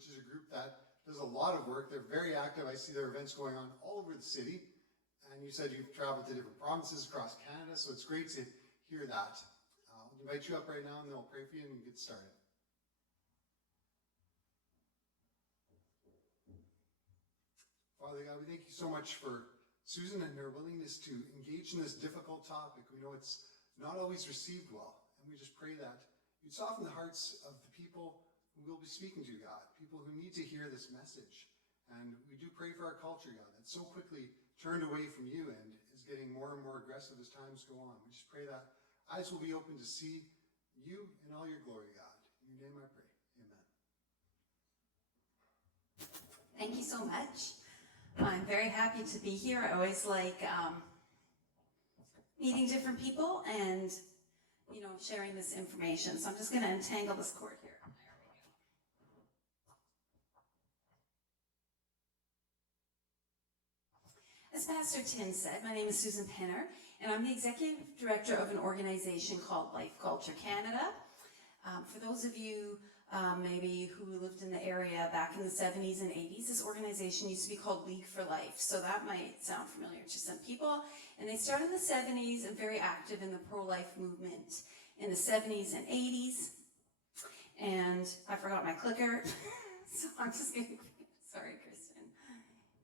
which is a group that does a lot of work. They're very active. I see their events going on all over the city. And you said you've traveled to different provinces across Canada, so it's great to hear that. I'll invite you up right now, and then I'll pray for you and get started. Father God, we thank you so much for Susan and her willingness to engage in this difficult topic. We know it's not always received well, and we just pray that you'd soften the hearts of the people who we'll be speaking to, God, people who need to hear this message. And we do pray for our culture, God, that's so quickly turned away from you and is getting more and more aggressive as times go on. We just pray that eyes will be open to see you in all your glory, God. In your name I pray. Amen. Thank you so much. I'm very happy to be here. I always like meeting different people and, sharing this information. So I'm just going to untangle this cord here. As Pastor Tim said, my name is Susan Penner, and I'm the Executive Director of an organization called Life Culture Canada. For those of you maybe who lived in the area back in the 70s and 80s, this organization used to be called League for Life, so that might sound familiar to some people. And they started in the 70s and very active in the pro-life movement in the 70s and 80s. And I forgot my clicker, so I'm just going to, sorry, Kristen.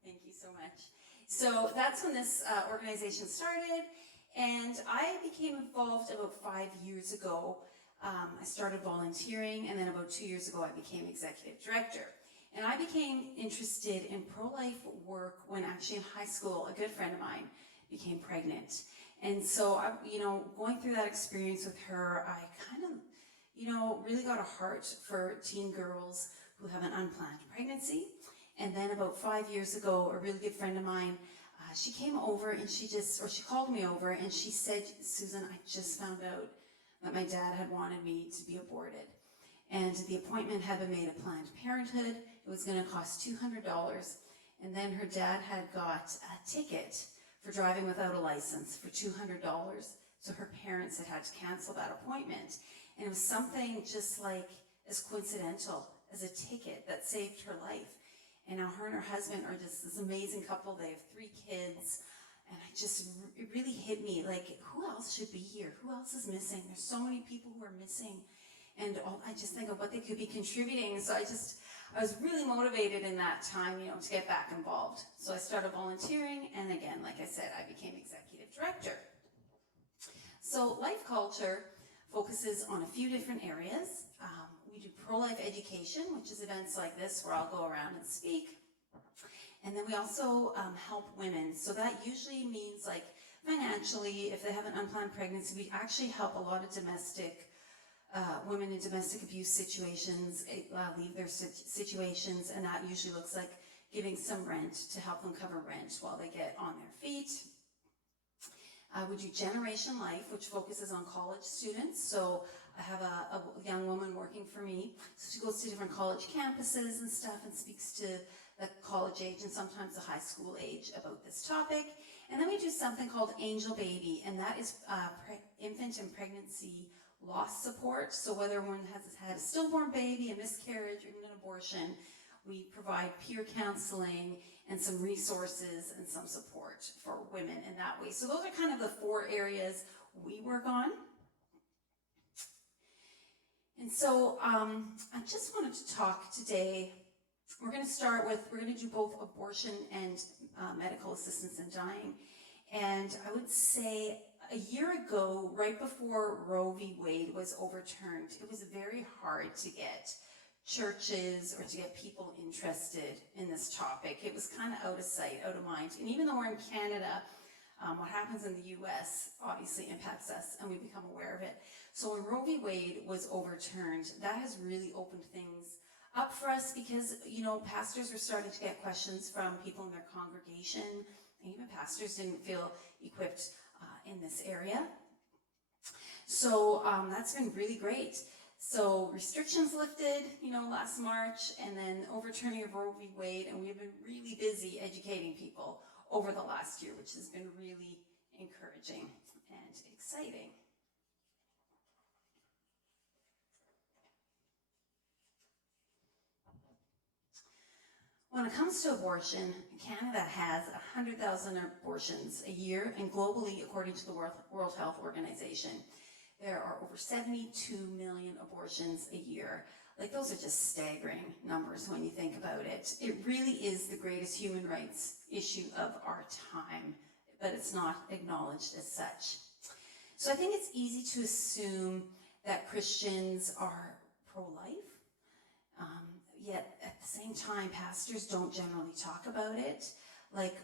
Thank you so much. So that's when this organization started, and I became involved about 5 years ago. I started volunteering, and then about 2 years ago I became executive director. And I became interested in pro-life work when actually in high school, a good friend of mine became pregnant. And so, going through that experience with her, I kind of, really got a heart for teen girls who have an unplanned pregnancy. And then about 5 years ago, a really good friend of mine, she came over and she called me over and she said, Susan, I just found out that my dad had wanted me to be aborted. And the appointment had been made at Planned Parenthood. It was going to cost $200. And then her dad had got a ticket for driving without a license for $200. So her parents had to cancel that appointment. And it was something just like as coincidental as a ticket that saved her life. And now her and her husband are just this amazing couple. They have 3 kids. And it really hit me, like, who else should be here? Who else is missing? There's so many people who are missing. And I just think of what they could be contributing. So I was really motivated in that time, to get back involved. So I started volunteering. And again, like I said, I became executive director. So Life Culture focuses on a few different areas. We do pro-life education, which is events like this where I'll go around and speak. And then we also help women. So that usually means like financially, if they have an unplanned pregnancy, we actually help a lot of women in domestic abuse situations leave their situations, and that usually looks like giving some rent to help them cover rent while they get on their feet. We do Generation Life, which focuses on college students. So I have a young woman working for me. So she goes to different college campuses and stuff and speaks to the college age and sometimes the high school age about this topic. And then we do something called Angel Baby, and that is infant and pregnancy loss support. So whether one has had a stillborn baby, a miscarriage, or even an abortion, we provide peer counseling and some resources and some support for women in that way. So those are kind of the 4 areas we work on. And so I just wanted to talk today. We're going to do both abortion and medical assistance in dying. And I would say a year ago, right before Roe v. Wade was overturned, it was very hard to get churches or to get people interested in this topic. It was kind of out of sight, out of mind. And even though we're in Canada, what happens in the US obviously impacts us and we become aware of it. So when Roe v. Wade was overturned, that has really opened things up for us because, pastors were starting to get questions from people in their congregation. And even pastors didn't feel equipped in this area. So that's been really great. So restrictions lifted, last March, and then overturning of Roe v. Wade, and we've been really busy educating people over the last year, which has been really encouraging and exciting. When it comes to abortion, Canada has 100,000 abortions a year, and globally, according to the World Health Organization, there are over 72 million abortions a year. Like, those are just staggering numbers when you think about it. It really is the greatest human rights issue of our time, but it's not acknowledged as such. So I think it's easy to assume that Christians are pro-life, yet at the same time, pastors don't generally talk about it. Like,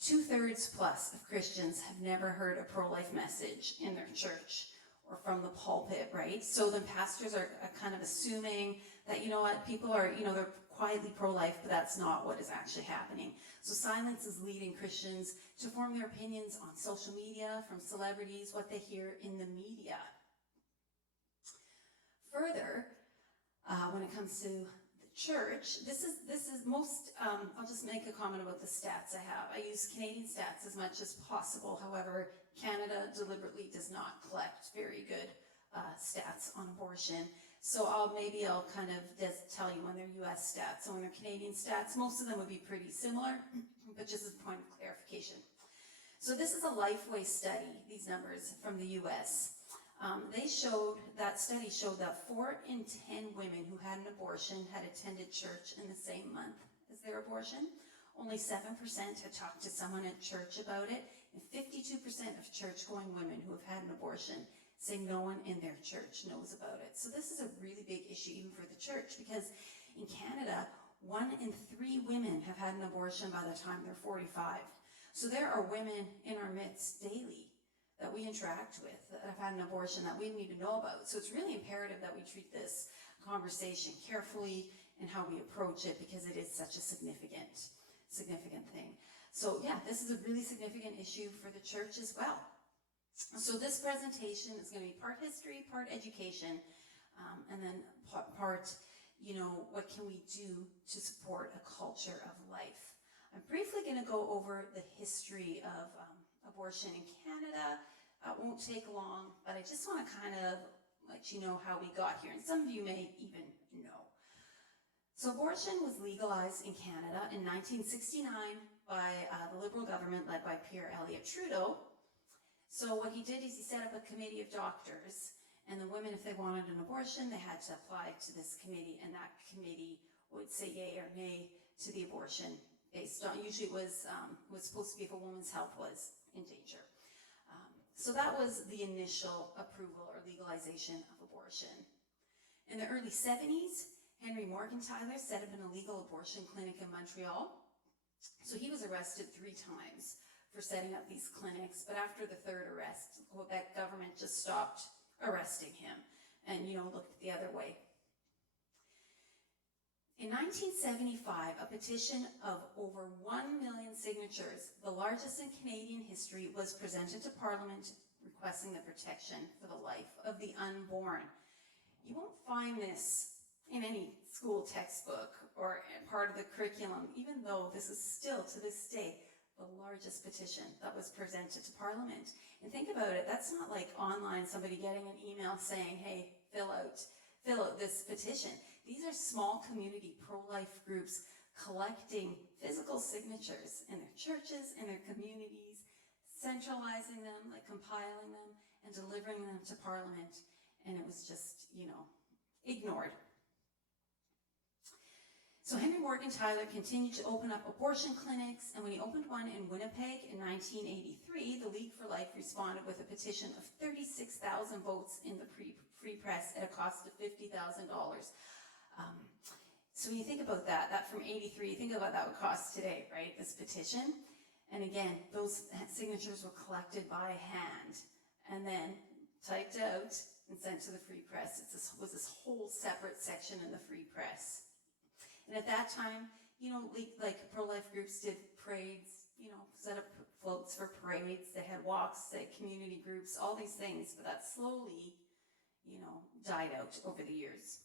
2/3 plus of Christians have never heard a pro-life message in their church or from the pulpit, right? So then pastors are kind of assuming that, you know what, people are, they're quietly pro-life, but that's not what is actually happening. So silence is leading Christians to form their opinions on social media, from celebrities, what they hear in the media. Further, when it comes to the church, this is most, I'll just make a comment about the stats I have. I use Canadian stats as much as possible. However, Canada deliberately does not collect very good stats on abortion. So I'll kind of just tell you when they're US stats and when they're Canadian stats. Most of them would be pretty similar, but just as a point of clarification. So this is a Lifeway study, these numbers from the US. That study showed that 4 in 10 women who had an abortion had attended church in the same month as their abortion. Only 7% had talked to someone at church about it, and 52% of church-going women who have had an abortion say no one in their church knows about it. So this is a really big issue even for the church, because in Canada, 1 in 3 women have had an abortion by the time they're 45. So there are women in our midst daily that we interact with that have had an abortion that we need to know about. So it's really imperative that we treat this conversation carefully and how we approach it, because it is such a significant thing. So yeah, this is a really significant issue for the church as well. So this presentation is going to be part history, part education, and then part, what can we do to support a culture of life. I'm briefly going to go over the history of abortion in Canada. It won't take long, but I just want to kind of let you know how we got here, and some of you may even know. So abortion was legalized in Canada in 1969 by the Liberal government led by Pierre Elliott Trudeau. So what he did is he set up a committee of doctors, and the women, if they wanted an abortion, they had to apply to this committee, and that committee would say yay or nay to the abortion based on, usually it was supposed to be if a woman's health was in danger. So that was the initial approval or legalization of abortion. In the early 70s, Henry Morgenthaler set up an illegal abortion clinic in Montreal. So he was arrested 3 times for setting up these clinics, but after the 3rd arrest, the Quebec government just stopped arresting him and, looked the other way. In 1975, a petition of over 1 million signatures, the largest in Canadian history, was presented to Parliament requesting the protection for the life of the unborn. You won't find this in any school textbook or part of the curriculum, even though this is still, to this day, the largest petition that was presented to Parliament. And think about it, that's not like online, somebody getting an email saying, hey, fill out this petition. These are small community pro-life groups collecting physical signatures in their churches, in their communities, centralizing them, like compiling them, and delivering them to Parliament. And it was just, ignored. So Henry Morgenthaler continued to open up abortion clinics, and when he opened one in Winnipeg in 1983, the League for Life responded with a petition of 36,000 votes in the free press at a cost of $50,000. So when you think about that from 83, think about what that would cost today, right, this petition? And again, those signatures were collected by hand and then typed out and sent to the free press. It was this whole separate section in the free press. And at that time, like pro-life groups did parades, set up floats for parades. They had walks, they had community groups, all these things. But that slowly, died out over the years.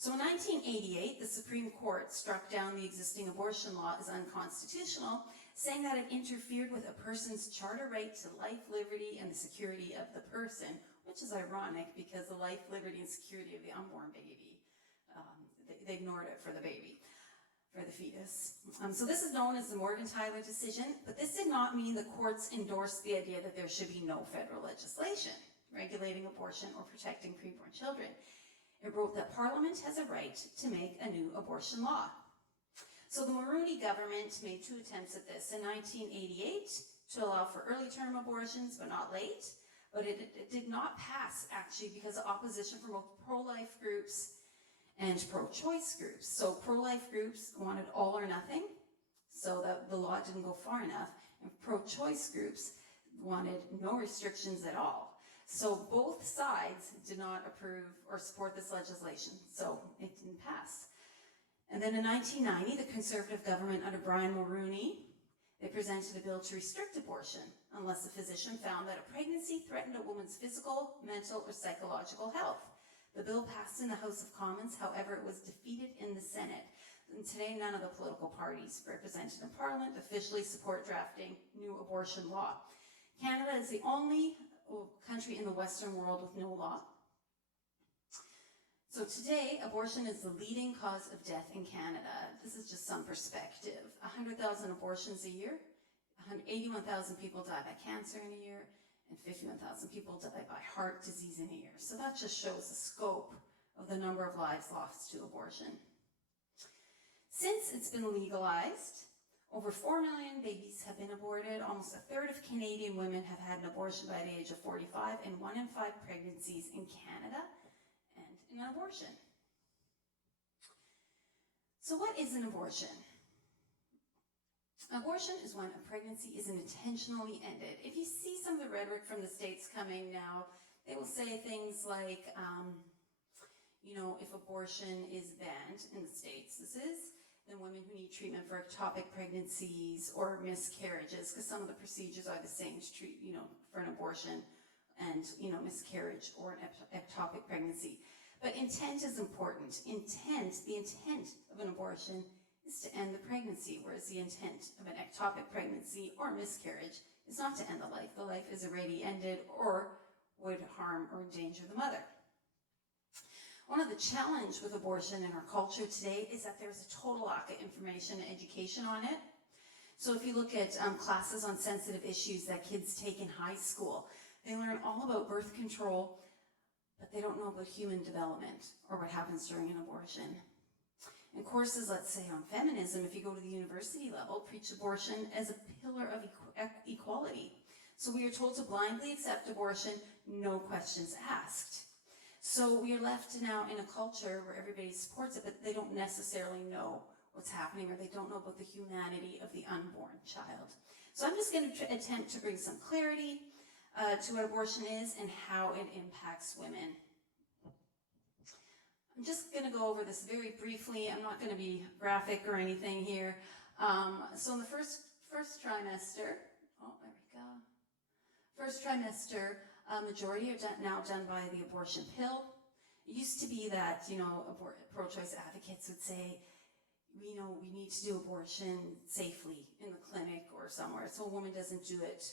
So in 1988, the Supreme Court struck down the existing abortion law as unconstitutional, saying that it interfered with a person's charter right to life, liberty, and the security of the person, which is ironic because the life, liberty, and security of the unborn baby, they ignored it for the baby. for the fetus. So this is known as the Morgan-Tyler decision, but this did not mean the courts endorsed the idea that there should be no federal legislation regulating abortion or protecting preborn children. It wrote that Parliament has a right to make a new abortion law. So the Mulroney government made 2 attempts at this in 1988 to allow for early term abortions, but not late. But it did not pass, actually, because of opposition from both pro-life groups and pro-choice groups. So pro-life groups wanted all or nothing, so that the law didn't go far enough, and pro-choice groups wanted no restrictions at all. So both sides did not approve or support this legislation, so it didn't pass. And then in 1990, the Conservative government under Brian Mulroney, they presented a bill to restrict abortion unless a physician found that a pregnancy threatened a woman's physical, mental, or psychological health. The bill passed in the House of Commons, however, it was defeated in the Senate. And today, none of the political parties represented in Parliament officially support drafting new abortion law. Canada is the only country in the Western world with no law. So today, abortion is the leading cause of death in Canada. This is just some perspective. 100,000 abortions a year, 81,000 people die by cancer in a year, and 51,000 people die by heart disease in a year. So that just shows the scope of the number of lives lost to abortion. Since it's been legalized, over 4 million babies have been aborted. Almost a third of Canadian women have had an abortion by the age of 45, and 1 in 5 pregnancies in Canada end in an abortion. So what is an abortion? Abortion is when a pregnancy is intentionally ended. If you see some of the rhetoric from the States coming now, they will say things like, if abortion is banned in the States, then women who need treatment for ectopic pregnancies or miscarriages, because some of the procedures are the same to treat, for an abortion and, miscarriage or an ectopic pregnancy. But intent is important. The intent of an abortion is to end the pregnancy, whereas the intent of an ectopic pregnancy or miscarriage is not to end the life. The life is already ended or would harm or endanger the mother. One of the challenges with abortion in our culture today is that there's a total lack of information and education on it. So if you look at classes on sensitive issues that kids take in high school, they learn all about birth control, but they don't know about human development or what happens during an abortion. And courses, let's say, on feminism, if you go to the university level, preach abortion as a pillar of equality. So we are told to blindly accept abortion, no questions asked. So we are left now in a culture where everybody supports it, but they don't necessarily know what's happening, or they don't know about the humanity of the unborn child. So I'm just going to attempt to bring some clarity to what abortion is and how it impacts women. I'm just going to go over this very briefly. I'm not going to be graphic or anything here. So in the first trimester, there we go. First trimester, majority are now done by the abortion pill. It used to be that, pro-choice advocates would say, we need to do abortion safely in the clinic or somewhere, so a woman doesn't do it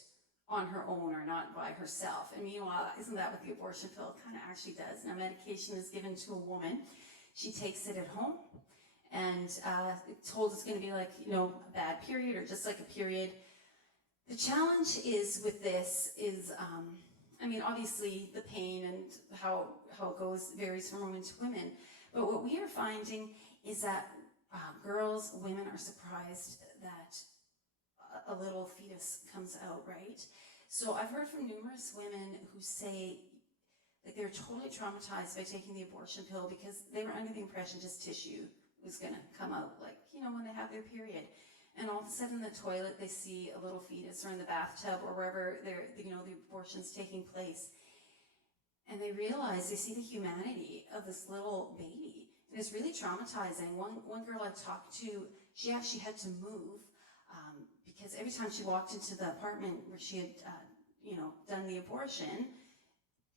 on her own or not by herself. And meanwhile, isn't that what the abortion pill kind of actually does? Now, medication is given to a woman. She takes it at home, and told it's going to be like, a bad period or just like a period. The challenge is with this is, obviously the pain and how it goes varies from women to women. But what we are finding is that women are surprised that a little fetus comes out, right? So I've heard from numerous women who say that they're totally traumatized by taking the abortion pill because they were under the impression just tissue was going to come out, when they have their period. And all of a sudden in the toilet, they see a little fetus, or in the bathtub, or wherever the abortion's taking place. And they realize, they see the humanity of this little baby. And it's really traumatizing. One girl I talked to, she actually had to move because every time she walked into the apartment where she had, done the abortion,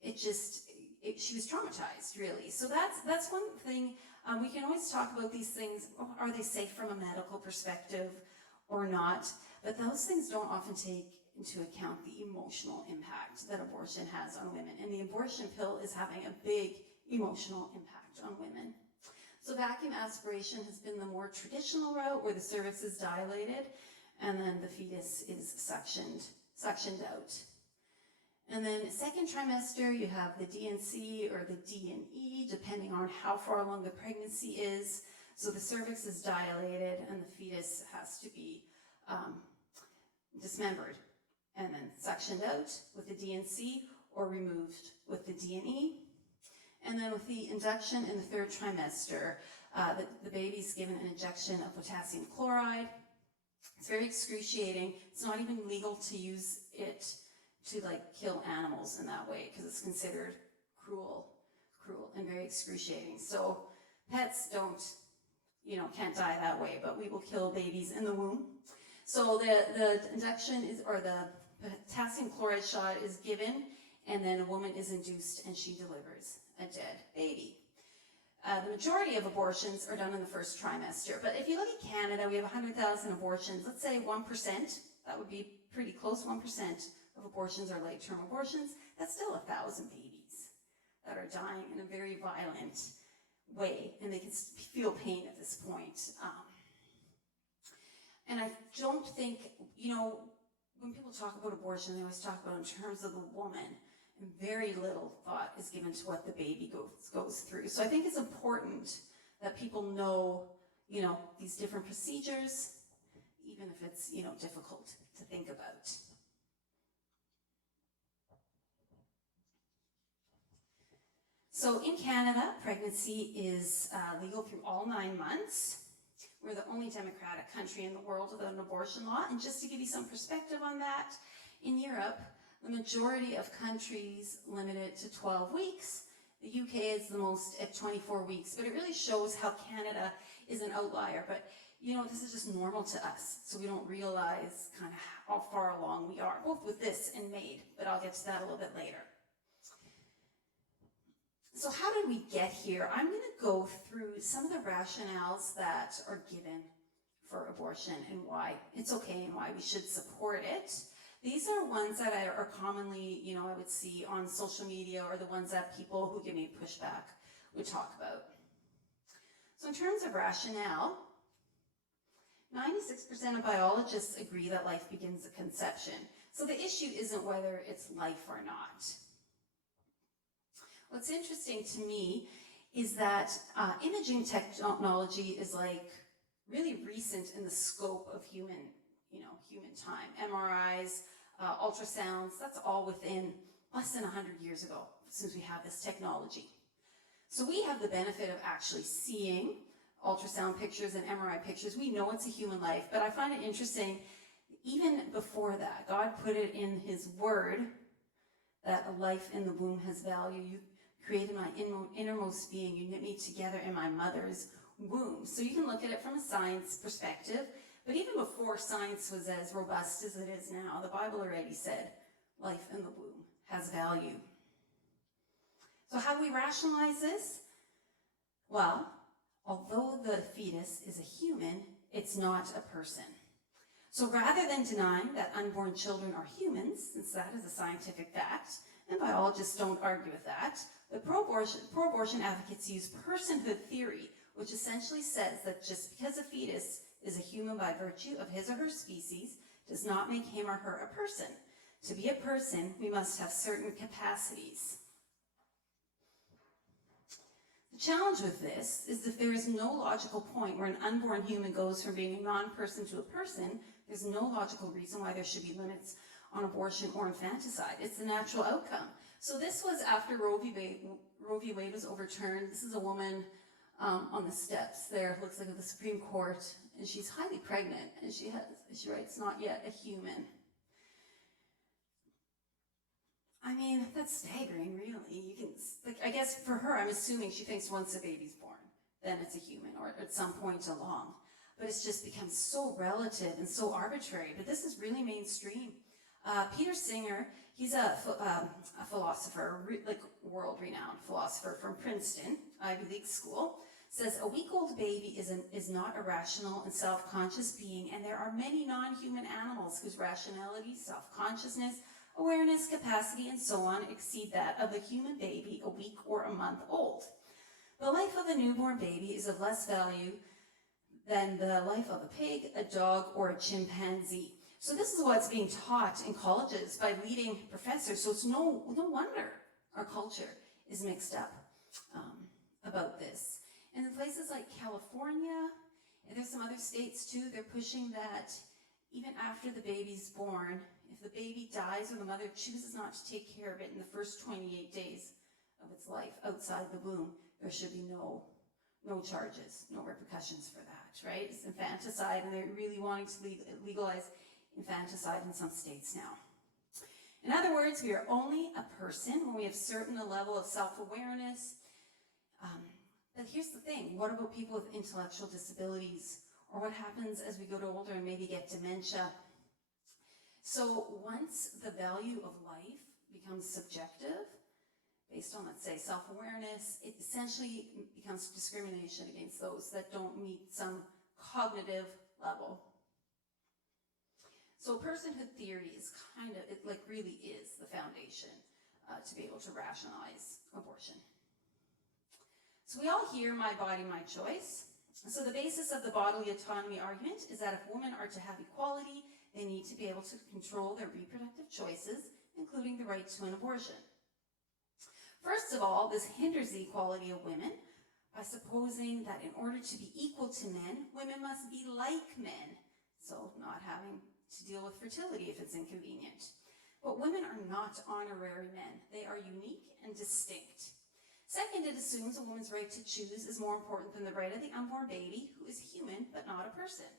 she was traumatized, really. So that's one thing. We can always talk about these things. Are they safe from a medical perspective or not? But those things don't often take into account the emotional impact that abortion has on women. And the abortion pill is having a big emotional impact on women. So vacuum aspiration has been the more traditional route where the cervix is dilated and then the fetus is suctioned out. And then second trimester, you have the DNC or the D&E, depending on how far along the pregnancy is. So the cervix is dilated and the fetus has to be dismembered and then suctioned out with the DNC or removed with the D&E. And then with the induction in the third trimester, the baby's given an injection of potassium chloride. It's very excruciating. It's not even legal to use it to kill animals in that way because it's considered cruel and very excruciating. So pets can't die that way, but we will kill babies in the womb. So the induction or the potassium chloride shot is given, and then a woman is induced and she delivers a dead baby. The majority of abortions are done in the first trimester, but if you look at Canada, we have 100,000 abortions. Let's say 1%, that would be pretty close, 1% of abortions are late-term abortions. That's still 1,000 babies that are dying in a very violent way, and they can feel pain at this point. And I don't think, when people talk about abortion, they always talk about it in terms of the woman, and very little thought is given to what the baby goes through. So I think it's important that people know, these different procedures, even if it's, difficult to think about. So in Canada, pregnancy is legal through all 9 months. We're the only democratic country in the world with an abortion law. And just to give you some perspective on that, in Europe, the majority of countries limit it to 12 weeks. The UK is the most at 24 weeks, but it really shows how Canada is an outlier. But, this is just normal to us, so we don't realize kind of how far along we are, both with this and MAiD, but I'll get to that a little bit later. So how did we get here? I'm going to go through some of the rationales that are given for abortion and why it's okay and why we should support it. These are ones that are commonly, I would see on social media, or the ones that people who give me pushback would talk about. So in terms of rationale, 96% of biologists agree that life begins at conception. So the issue isn't whether it's life or not. What's interesting to me is that imaging technology is really recent in the scope of human time. MRIs, ultrasounds, that's all within less than 100 years ago since we have this technology. So we have the benefit of actually seeing ultrasound pictures and MRI pictures. We know it's a human life, but I find it interesting, even before that, God put it in His Word that a life in the womb has value. You created my innermost being. You knit me together in my mother's womb. So you can look at it from a science perspective, but even before science was as robust as it is now, the Bible already said life in the womb has value. So how do we rationalize this? Well, although the fetus is a human, it's not a person. So rather than denying that unborn children are humans, since that is a scientific fact, and biologists don't argue with that, the pro-abortion advocates use personhood theory, which essentially says that just because a fetus is a human by virtue of his or her species does not make him or her a person. To be a person, we must have certain capacities. The challenge with this is that there is no logical point where an unborn human goes from being a non-person to a person. There's no logical reason why there should be limits on abortion or infanticide. It's the natural outcome. So this was after Roe v. Wade was overturned. This is a woman on the steps there, looks like of the Supreme Court, and she's highly pregnant, and she writes, "Not yet a human." I mean, that's staggering, really. You can, I guess for her, I'm assuming she thinks once a baby's born, then it's a human, or at some point along. But it's just become so relative and so arbitrary. But this is really mainstream. Peter Singer, he's a philosopher, world-renowned philosopher from Princeton, Ivy League school, says a week-old baby is not a rational and self-conscious being, and there are many non-human animals whose rationality, self-consciousness, awareness, capacity, and so on exceed that of a human baby a week or a month old. The life of a newborn baby is of less value than the life of a pig, a dog, or a chimpanzee. So this is what's being taught in colleges by leading professors. So it's no wonder our culture is mixed up about this. And in places like California, and there's some other states too, they're pushing that even after the baby's born, if the baby dies or the mother chooses not to take care of it in the first 28 days of its life outside the womb, there should be no charges, no repercussions for that, right? It's infanticide, and they're really wanting to legalize infanticide in some states now. In other words, we are only a person when we have certain level of self-awareness. But here's the thing, what about people with intellectual disabilities? Or what happens as we go to older and maybe get dementia? So once the value of life becomes subjective, based on, let's say, self-awareness, it essentially becomes discrimination against those that don't meet some cognitive level. So personhood theory is it really is the foundation to be able to rationalize abortion. So we all hear my body, my choice. So the basis of the bodily autonomy argument is that if women are to have equality, they need to be able to control their reproductive choices, including the right to an abortion. First of all, this hinders the equality of women by supposing that in order to be equal to men, women must be like men, so not having to deal with fertility if it's inconvenient. But women are not honorary men. They are unique and distinct. Second, it assumes a woman's right to choose is more important than the right of the unborn baby, who is human but not a person.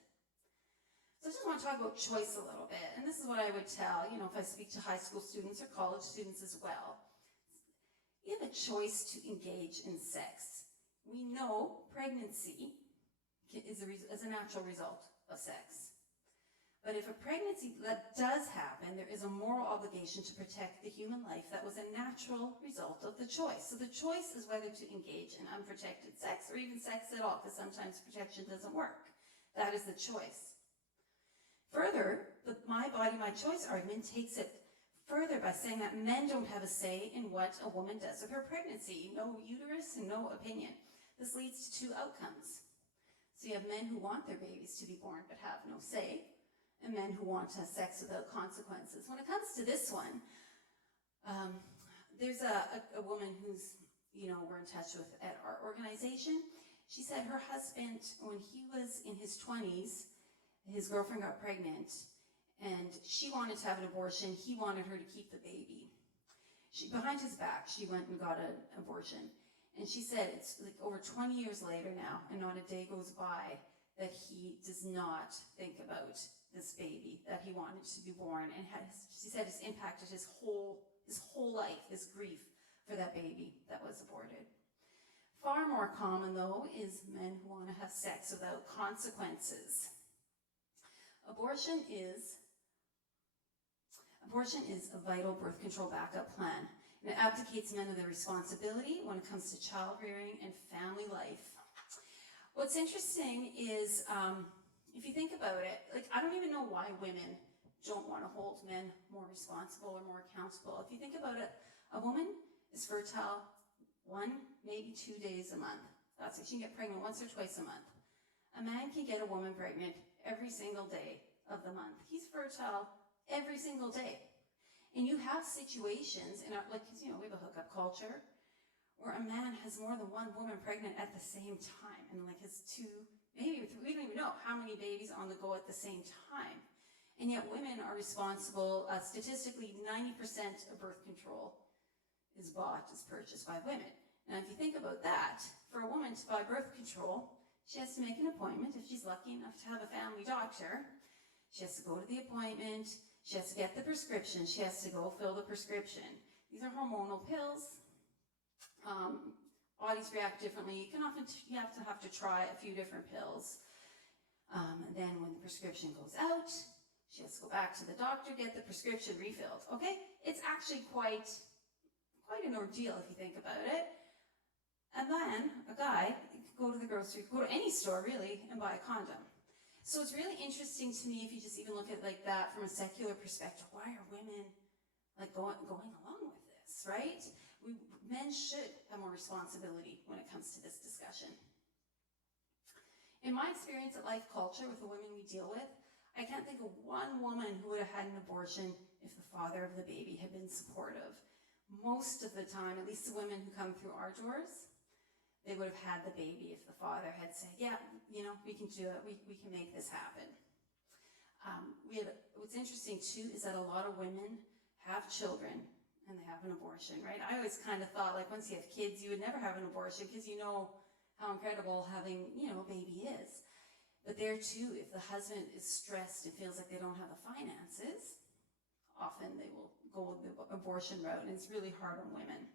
So I just want to talk about choice a little bit, and this is what I would tell, if I speak to high school students or college students as well. You have a choice to engage in sex. We know pregnancy is a natural result of sex. But if a pregnancy that does happen, there is a moral obligation to protect the human life that was a natural result of the choice. So the choice is whether to engage in unprotected sex or even sex at all, because sometimes protection doesn't work. That is the choice. Further, the my body, my choice argument takes it further by saying that men don't have a say in what a woman does with her pregnancy. No uterus and no opinion. This leads to two outcomes. So you have men who want their babies to be born but have no say, and men who want to have sex without consequences. When it comes to this one, there's a woman who's, we're in touch with at our organization. She said her husband, when he was in his 20s, his girlfriend got pregnant, and she wanted to have an abortion. He wanted her to keep the baby. Behind his back, she went and got an abortion. And she said it's like over 20 years later now, and not a day goes by that he does not think about this baby that he wanted to be born, and she said it's impacted his whole life, his grief for that baby that was aborted. Far more common, though, is men who want to have sex without consequences. Abortion is a vital birth control backup plan, and it abdicates men of their responsibility when it comes to child rearing and family life. What's interesting is, if you think about it, I don't even know why women don't want to hold men more responsible or more accountable. If you think about it, a woman is fertile 1, maybe 2 days a month. That's it. She can get pregnant once or twice a month. A man can get a woman pregnant every single day of the month. He's fertile every single day. And you have situations in our, we have a hookup culture where a man has more than one woman pregnant at the same time, and his two, maybe we don't even know how many babies on the go at the same time. And yet women are responsible, statistically 90% of birth control is purchased by women. Now if you think about that, for a woman to buy birth control, she has to make an appointment. If she's lucky enough to have a family doctor, she has to go to the appointment, she has to get the prescription, she has to go fill the prescription. These are hormonal pills. Bodies react differently. You have to try a few different pills. And then when the prescription goes out, she has to go back to the doctor, get the prescription refilled. Okay? It's actually quite an ordeal if you think about it. And then a guy can go to the grocery, go to any store really, and buy a condom. So it's really interesting to me if you just even look at it like that from a secular perspective. Why are women going along with this, right? Men should have more responsibility when it comes to this discussion. In my experience at Life Culture with the women we deal with, I can't think of one woman who would have had an abortion if the father of the baby had been supportive. Most of the time, at least the women who come through our doors, they would have had the baby if the father had said, yeah, we can do it, we can make this happen. What's interesting too is that a lot of women have children and they have an abortion, right? I always kind of thought, like, once you have kids, you would never have an abortion because you know how incredible having, a baby is. But there too, if the husband is stressed and feels like they don't have the finances, often they will go the abortion route, and it's really hard on women.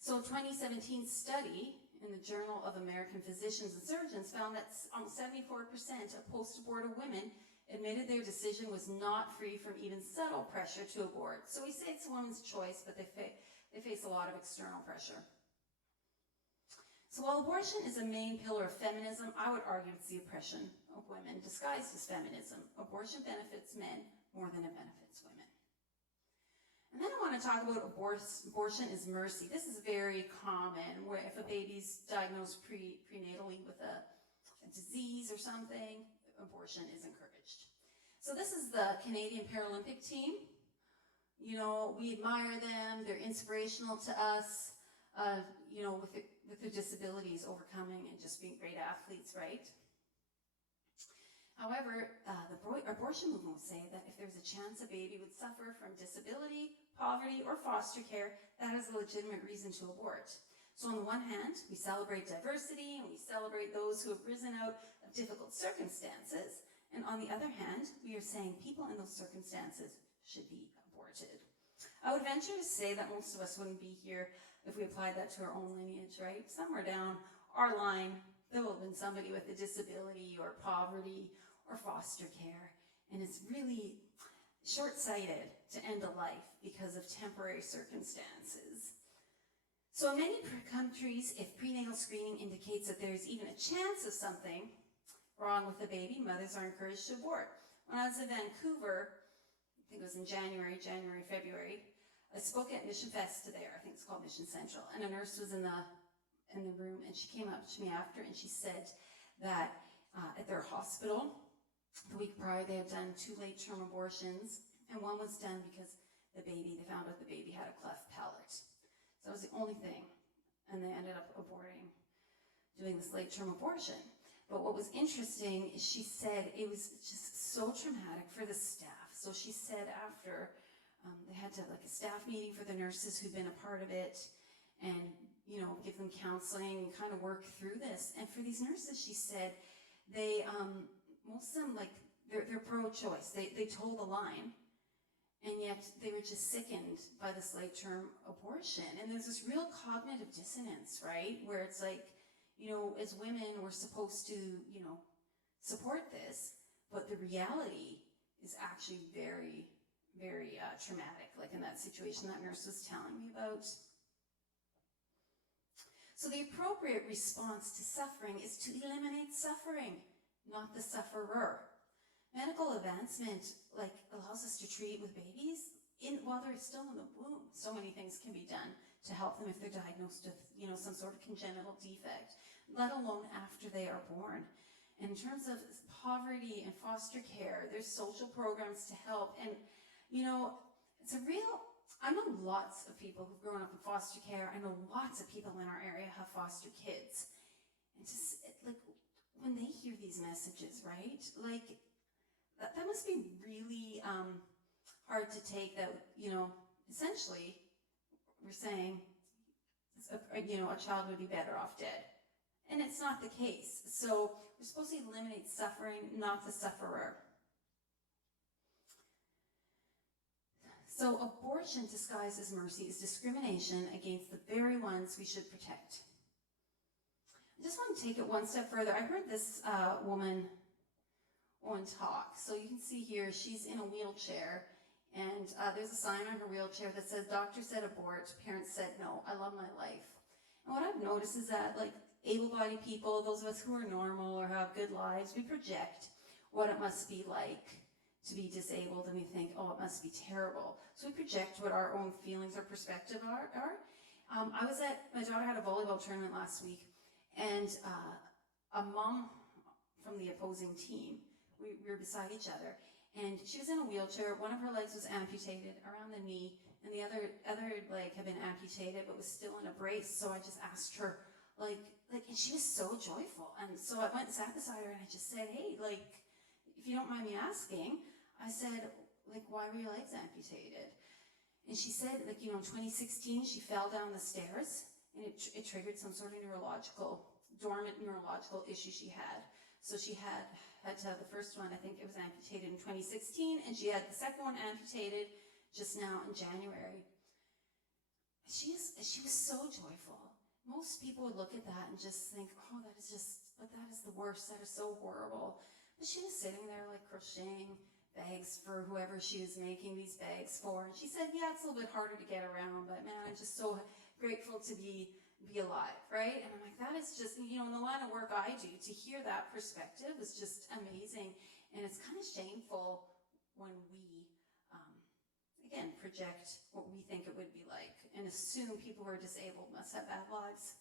So a 2017 study in the Journal of American Physicians and Surgeons found that almost 74% of post-abortive women admitted their decision was not free from even subtle pressure to abort. So we say it's a woman's choice, but they face a lot of external pressure. So while abortion is a main pillar of feminism, I would argue it's the oppression of women disguised as feminism. Abortion benefits men more than it benefits women. And then I want to talk about abortion is mercy. This is very common, where if a baby's diagnosed prenatally with a disease or something, abortion is encouraged. So this is the Canadian Paralympic team. We admire them. They're inspirational to us, with their disabilities overcoming and just being great athletes, right? However, the abortion movement would say that if there's a chance a baby would suffer from disability, poverty, or foster care, that is a legitimate reason to abort. So on the one hand, we celebrate diversity and we celebrate those who have risen out of difficult circumstances. And on the other hand, we are saying people in those circumstances should be aborted. I would venture to say that most of us wouldn't be here if we applied that to our own lineage, right? Somewhere down our line, there will have been somebody with a disability or poverty or foster care. And it's really short-sighted to end a life because of temporary circumstances. So in many countries, if prenatal screening indicates that there's even a chance of something wrong with the baby, mothers are encouraged to abort. When I was in Vancouver, I think it was in January, February, I spoke at Mission Fest there, I think it's called Mission Central, and a nurse was in the room, and she came up to me after, and she said that at their hospital, the week prior, they had done 2 late-term abortions, and one was done because they found out the baby had a cleft palate. So that was the only thing, and they ended up doing this late-term abortion. But what was interesting is she said it was just so traumatic for the staff. So she said after, they had to have like a staff meeting for the nurses who'd been a part of it, and give them counseling and kind of work through this. And for these nurses, she said, they, most of them, like, they're pro-choice. They told the line, and yet they were just sickened by this late-term abortion. And there's this real cognitive dissonance, right? Where it's like, as women, we're supposed to, support this, but the reality is actually very, very traumatic, like in that situation that nurse was telling me about. So the appropriate response to suffering is to eliminate suffering, not the sufferer. Medical advancement, allows us to treat with babies while they're still in the womb. So many things can be done to help them if they're diagnosed with, some sort of congenital defect, let alone after they are born. And in terms of poverty and foster care, there's social programs to help. And, I know lots of people who've grown up in foster care. I know lots of people in our area have foster kids. And just, when they hear these messages, right? That must be really hard to take that, essentially we're saying, a child would be better off dead. And it's not the case. So we're supposed to eliminate suffering, not the sufferer. So abortion disguised as mercy is discrimination against the very ones we should protect. I just want to take it one step further. I heard this woman talk. So you can see here, she's in a wheelchair, and there's a sign on her wheelchair that says, "Doctor said abort, parents said no, I love my life." And what I've noticed is that, able-bodied people, those of us who are normal or have good lives, we project what it must be like to be disabled, and we think, oh, it must be terrible. So we project what our own feelings or perspective are. My daughter had a volleyball tournament last week, and a mom from the opposing team, we were beside each other, and she was in a wheelchair. One of her legs was amputated around the knee, and the other leg had been amputated but was still in a brace. So I just asked her, and she was so joyful. And so I went and sat beside her, and I just said, hey, if you don't mind me asking, I said, why were your legs amputated? And she said, in 2016, she fell down the stairs, and it triggered some sort of dormant neurological issue she had. So she had to have the first one, I think it was amputated in 2016, and she had the second one amputated just now in January. She was so joyful. Most people would look at that and just think, oh, that is the worst, that is so horrible. But she was sitting there crocheting bags for whoever she was making these bags for. And she said, yeah, it's a little bit harder to get around, but man, I'm just so grateful to be alive, right? And I'm like, that is just, in the line of work I do, to hear that perspective is just amazing. And it's kind of shameful when we, again, project what we think it would be like and assume people who are disabled must have bad lives.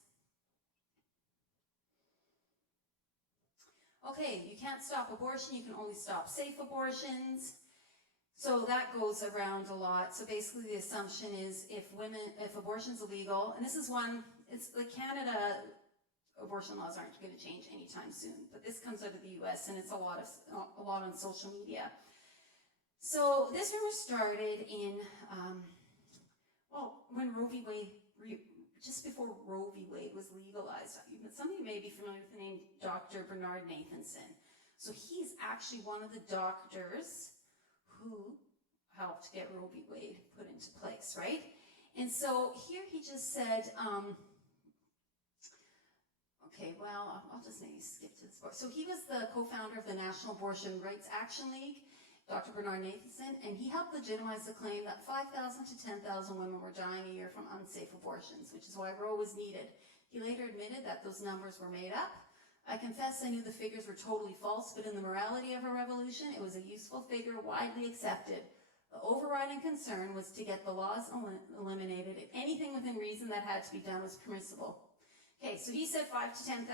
Okay, you can't stop abortion, you can only stop safe abortions. So that goes around a lot. So basically the assumption is if abortion's illegal, and this is one, it's like Canada, abortion laws aren't going to change anytime soon, but this comes out of the US and it's a lot on social media. So this rumor started in, when Roe v. Wade, just before Roe v. Wade was legalized. Some of you may be familiar with the name Dr. Bernard Nathanson. So he's actually one of the doctors who helped get Roe v. Wade put into place, right? And so here he just said, I'll just maybe skip to this part. So he was the co-founder of the National Abortion Rights Action League, Dr. Bernard Nathanson, and he helped legitimize the claim that 5,000 to 10,000 women were dying a year from unsafe abortions, which is why Roe was needed. He later admitted that those numbers were made up. I confess I knew the figures were totally false, but in the morality of a revolution, it was a useful figure widely accepted. The overriding concern was to get the laws eliminated. If anything within reason that had to be done was permissible. Okay, so he said 5 to 10,000.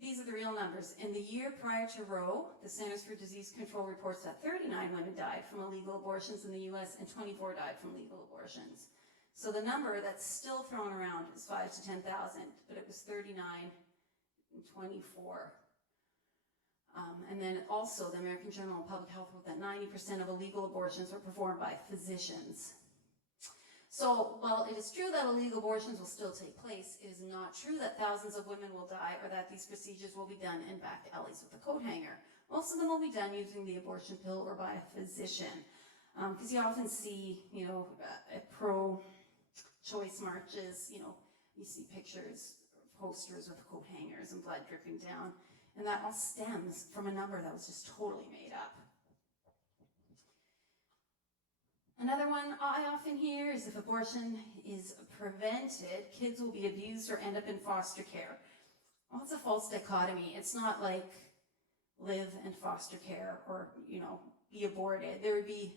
These are the real numbers. In the year prior to Roe, the Centers for Disease Control reports that 39 women died from illegal abortions in the US and 24 died from legal abortions. So the number that's still thrown around is 5 to 10,000, but it was 39 and 24. And then also the American Journal of Public Health wrote that 90% of illegal abortions were performed by physicians. So while it is true that illegal abortions will still take place, it is not true that thousands of women will die or that these procedures will be done in back alleys with a coat hanger. Most of them will be done using the abortion pill or by a physician. Because you often see, at pro-choice marches, you see pictures, posters with coat hangers and blood dripping down. And that all stems from a number that was just totally made up. Another one I often hear is if abortion is prevented, kids will be abused or end up in foster care. Well, it's a false dichotomy. It's not like live in foster care or, be aborted. There would be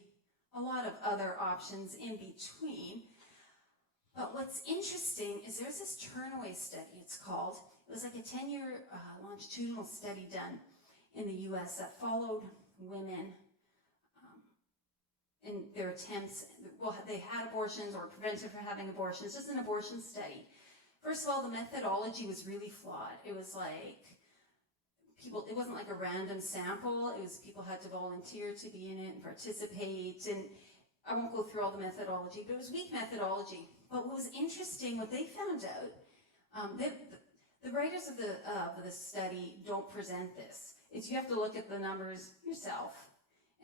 a lot of other options in between. But what's interesting is there's this turnaway study, it's called. It was like a 10-year longitudinal study done in the US that followed women in their attempts, they had abortions or prevented from having abortions, just an abortion study. First of all, the methodology was really flawed. It was it wasn't like a random sample. It was people had to volunteer to be in it and participate. And I won't go through all the methodology, but it was weak methodology. But what was interesting, what they found out, the writers of the study don't present this. You have to look at the numbers yourself.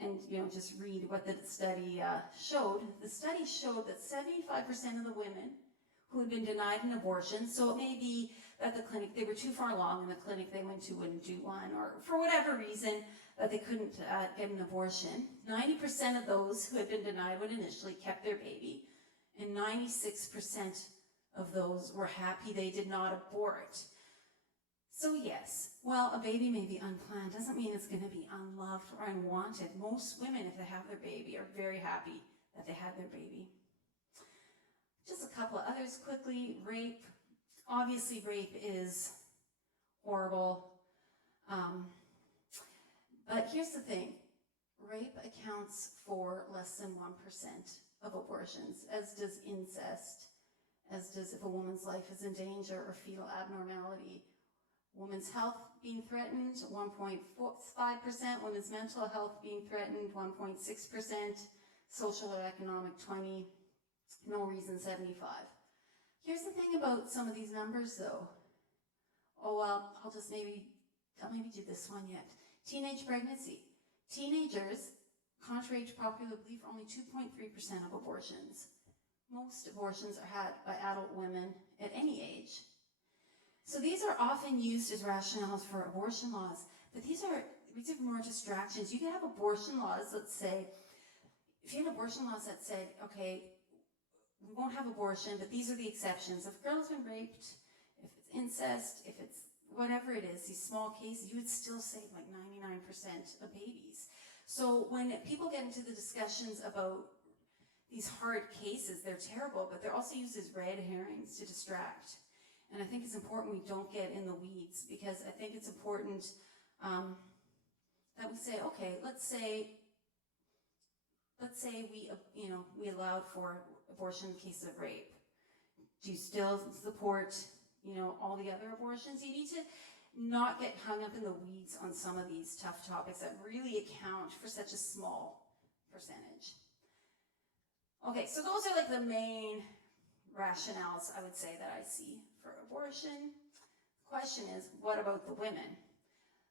And, just read what the study showed. The study showed that 75% of the women who had been denied an abortion, so it may be that the clinic, they were too far along in the clinic they went to wouldn't do one, or for whatever reason that they couldn't get an abortion. 90% of those who had been denied one initially kept their baby, and 96% of those were happy they did not abort. So yes, while a baby may be unplanned, doesn't mean it's going to be unloved or unwanted. Most women, if they have their baby, are very happy that they had their baby. Just a couple of others quickly. Rape. Obviously, rape is horrible. But here's the thing. Rape accounts for less than 1% of abortions, as does incest, as does if a woman's life is in danger or fetal abnormality. Women's health being threatened, 1.5%. Women's mental health being threatened, 1.6%. Social or economic, 20%. No reason, 75%. Here's the thing about some of these numbers, though. Oh, well, I'll maybe do this one yet. Teenage pregnancy. Teenagers, contrary to popular belief, are only 2.3% of abortions. Most abortions are had by adult women at any age. So these are often used as rationales for abortion laws, but these are more distractions. You can have abortion laws that say, if you had abortion laws that said, okay, we won't have abortion, but these are the exceptions. If a girl's been raped, if it's incest, if it's whatever it is, these small cases, you would still save like 99% of babies. So when people get into the discussions about these hard cases, they're terrible, but they're also used as red herrings to distract. And I think it's important we don't get in the weeds, because I think it's important that we say, okay, let's say we allowed for abortion in cases of rape. Do you still support, all the other abortions? You need to not get hung up in the weeds on some of these tough topics that really account for such a small percentage. Okay, so those are like the main rationales, I would say, that I see for abortion. The question is, what about the women?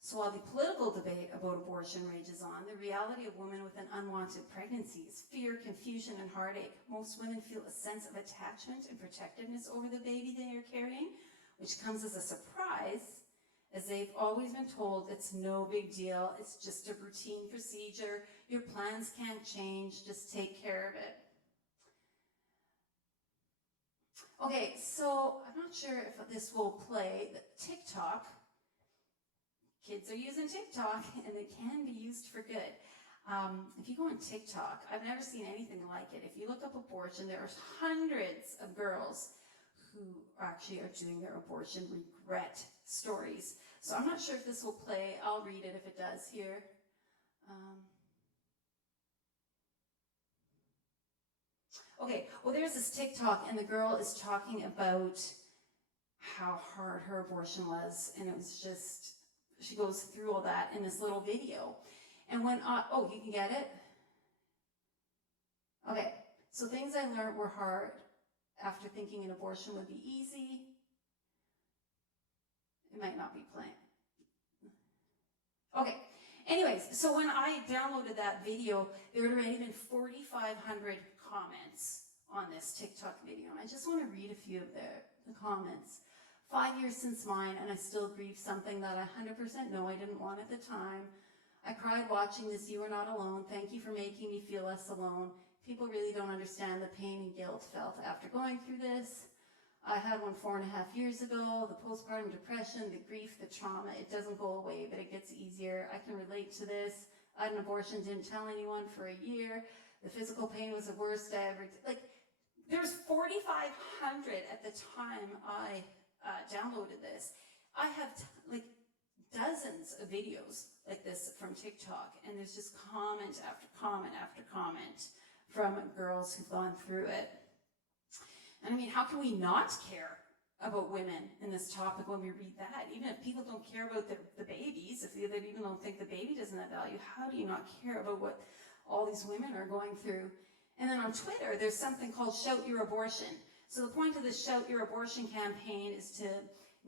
So while the political debate about abortion rages on, the reality of women with an unwanted pregnancy is fear, confusion, and heartache. Most women feel a sense of attachment and protectiveness over the baby they are carrying, which comes as a surprise, as they've always been told it's no big deal, it's just a routine procedure, your plans can't change, just take care of it. Okay, so I'm not sure if this will play, but TikTok, kids are using TikTok, and it can be used for good. If you go on TikTok, I've never seen anything like it. If you look up abortion, there are hundreds of girls who actually are doing their abortion regret stories. So I'm not sure if this will play. I'll read it if it does here. Okay, well, there's this TikTok, and the girl is talking about how hard her abortion was, and it was just, she goes through all that in this little video. And when, oh, you can get it? Okay, so things I learned were hard after thinking an abortion would be easy. It might not be playing. Okay, anyways, so when I downloaded that video, there had already been 4,500 comments on this TikTok video, and I just want to read a few of the comments. 5 years since mine, and I still grieve something that I 100% know I didn't want at the time. I cried watching this. You are not alone. Thank you for making me feel less alone. People really don't understand the pain and guilt felt after going through this. I had one 4.5 years ago. The postpartum depression, the grief, the trauma, it doesn't go away, but it gets easier. I can relate to this. I had an abortion, didn't tell anyone for a year. The physical pain was the worst I ever, there's 4,500 at the time I downloaded this. I have dozens of videos like this from TikTok, and there's just comment after comment after comment from girls who've gone through it. And I mean, how can we not care about women in this topic when we read that? Even if people don't care about the babies, if they even don't think the baby doesn't have value, how do you not care about what all these women are going through? And then on Twitter, there's something called Shout Your Abortion. So the point of this Shout Your Abortion campaign is to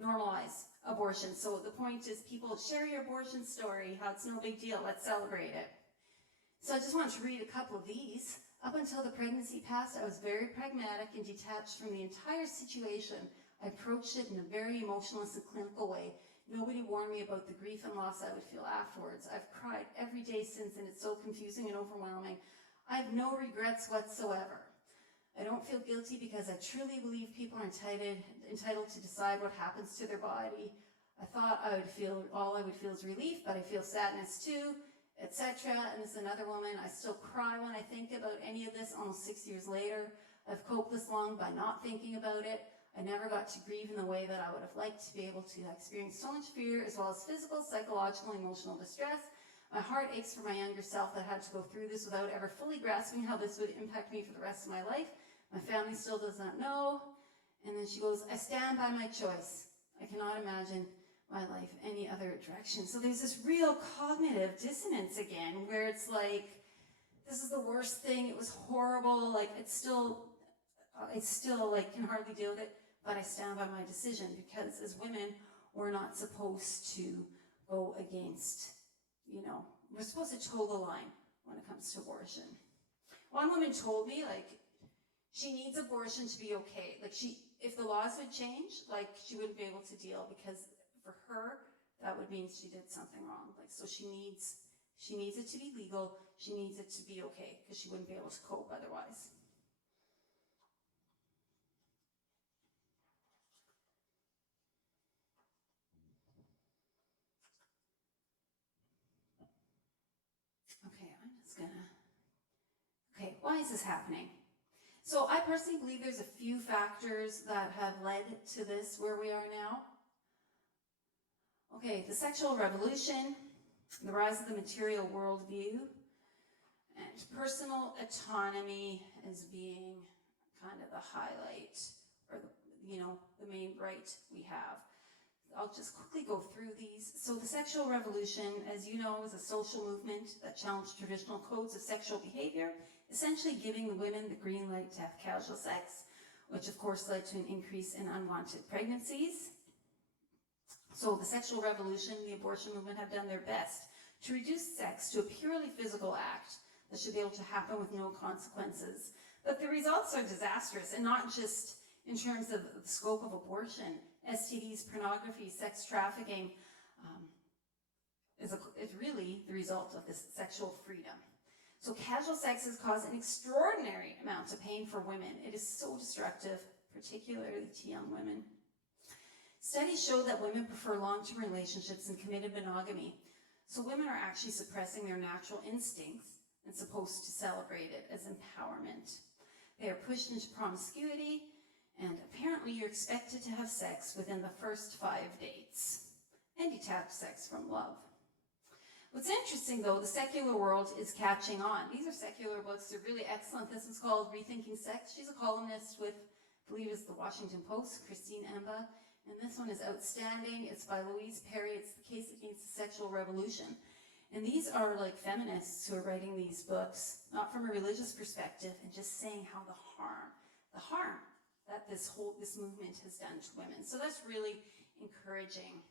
normalize abortion. So the point is, people share your abortion story, how it's no big deal, let's celebrate it. So I just wanted to read a couple of these. Up until the pregnancy passed, I was very pragmatic and detached from the entire situation. I approached it in a very emotionless and clinical way. Nobody warned me about the grief and loss I would feel afterwards. I've cried every day since, and it's so confusing and overwhelming. I have no regrets whatsoever. I don't feel guilty because I truly believe people are entitled to decide what happens to their body. I thought all I would feel is relief, but I feel sadness too, etc. And this is another woman, I still cry when I think about any of this almost 6 years later. I've coped this long by not thinking about it. I never got to grieve in the way that I would have liked to be able to. I experienced so much fear, as well as physical, psychological, emotional distress. My heart aches for my younger self that had to go through this without ever fully grasping how this would impact me for the rest of my life. My family still does not know. And then she goes, I stand by my choice. I cannot imagine my life any other direction. So there's this real cognitive dissonance again, where it's like, this is the worst thing, it was horrible, like it's still like can hardly deal with it, but I stand by my decision, because as women, we're not supposed to go against, we're supposed to toe the line when it comes to abortion. One woman told me, like, she needs abortion to be okay. Like, if the laws would change, like, she wouldn't be able to deal, because for her, that would mean she did something wrong. Like, so she needs it to be legal, she needs it to be okay, because she wouldn't be able to cope otherwise. Okay, why is this happening? So I personally believe there's a few factors that have led to this where we are now. Okay, the sexual revolution, the rise of the material worldview, and personal autonomy as being kind of the highlight, or the main right we have. I'll just quickly go through these. So the sexual revolution, as you know, is a social movement that challenged traditional codes of sexual behavior, essentially giving the women the green light to have casual sex, which of course led to an increase in unwanted pregnancies. So the sexual revolution, the abortion movement have done their best to reduce sex to a purely physical act that should be able to happen with no consequences. But the results are disastrous, and not just in terms of the scope of abortion. STDs, pornography, sex trafficking is really the result of this sexual freedom. So casual sex has caused an extraordinary amount of pain for women. It is so destructive, particularly to young women. Studies show that women prefer long-term relationships and committed monogamy. So women are actually suppressing their natural instincts and supposed to celebrate it as empowerment. They are pushed into promiscuity, and apparently you're expected to have sex within the first 5 dates, and detach sex from love. What's interesting, though, the secular world is catching on. These are secular books. They're really excellent. This is called Rethinking Sex. She's a columnist with, I believe it's the Washington Post, Christine Emba. And this one is outstanding. It's by Louise Perry. It's the Case Against the Sexual Revolution. And these are like feminists who are writing these books, not from a religious perspective, and just saying how the harm that this movement has done to women. So that's really encouraging.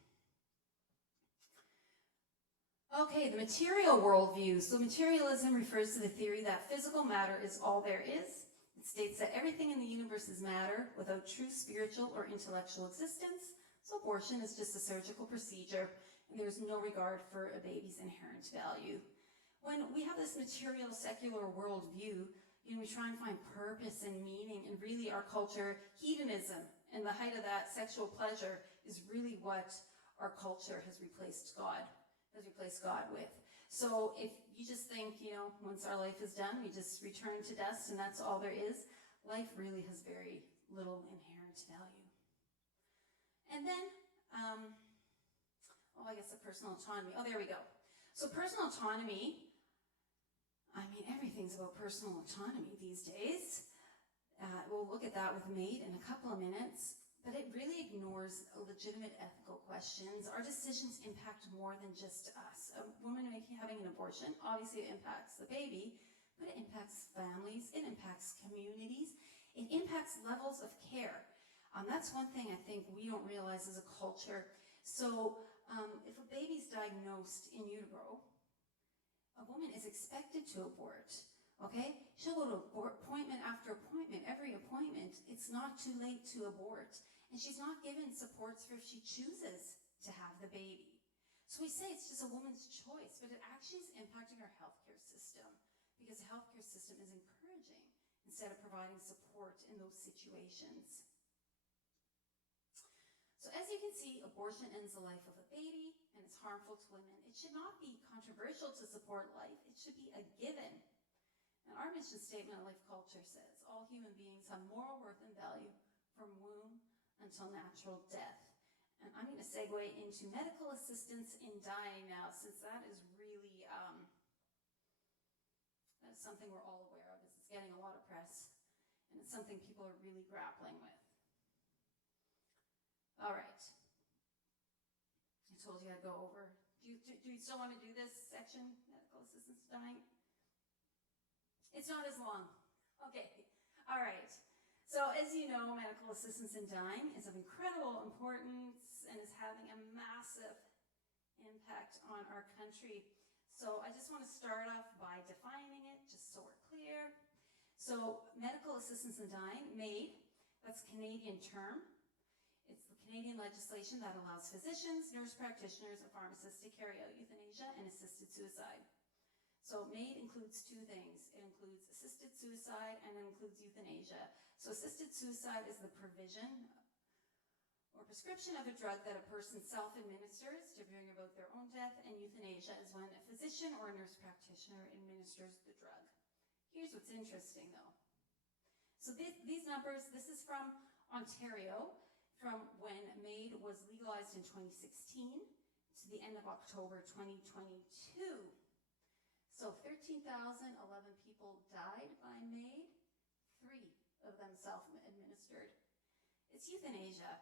Okay, the material worldview. So materialism refers to the theory that physical matter is all there is. It states that everything in the universe is matter without true spiritual or intellectual existence. So abortion is just a surgical procedure, and there's no regard for a baby's inherent value. When we have this material secular worldview, we try and find purpose and meaning, and really our culture, hedonism, and the height of that sexual pleasure is really what our culture has replaced God with. So if you just think, once our life is done, we just return to dust and that's all there is, life really has very little inherent value. And then, I guess the personal autonomy. Oh, there we go. So personal autonomy, everything's about personal autonomy these days. We'll look at that with MAiD in a couple of minutes, but it really ignores legitimate ethical questions. Our decisions impact more than just us. A woman having an abortion, obviously it impacts the baby, but it impacts families, it impacts communities, it impacts levels of care. That's one thing I think we don't realize as a culture. So if a baby's diagnosed in utero, a woman is expected to abort, okay? She'll go to appointment after appointment, every appointment. It's not too late to abort. And she's not given supports for if she chooses to have the baby. So we say it's just a woman's choice, but it actually is impacting our healthcare system, because the healthcare system is encouraging instead of providing support in those situations. So as you can see, abortion ends the life of a baby and it's harmful to women. It should not be controversial to support life. It should be a given. And our mission statement of Life Culture says, all human beings have moral worth and value from womb until natural death. And I'm going to segue into medical assistance in dying now, since that is really that's something we're all aware of. It's getting a lot of press, and it's something people are really grappling with. All right. I told you I'd go over. Do you still want to do this section, medical assistance in dying? It's not as long. Okay. All right. So as you know, medical assistance in dying is of incredible importance and is having a massive impact on our country. So I just want to start off by defining it, just so we're clear. So medical assistance in dying, MAiD, that's a Canadian term. It's the Canadian legislation that allows physicians, nurse practitioners, and pharmacists to carry out euthanasia and assisted suicide. So MAiD includes two things. It includes assisted suicide and it includes euthanasia. So assisted suicide is the provision or prescription of a drug that a person self-administers to bring about their own death, and euthanasia is when a physician or a nurse practitioner administers the drug. Here's what's interesting though. So these numbers, this is from Ontario, from when MAiD was legalized in 2016 to the end of October 2022. So 13,011 people died by MAiD, 3 of them self-administered. It's euthanasia.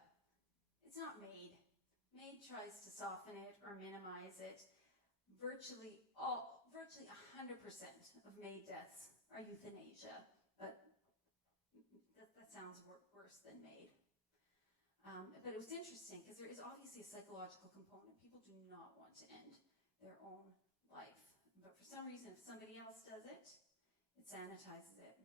It's not MAiD. MAiD tries to soften it or minimize it. Virtually 100% of MAiD deaths are euthanasia, but that sounds worse than MAiD. But it was interesting because there is obviously a psychological component. People do not want to end their own life. But for some reason, if somebody else does it, it sanitizes it.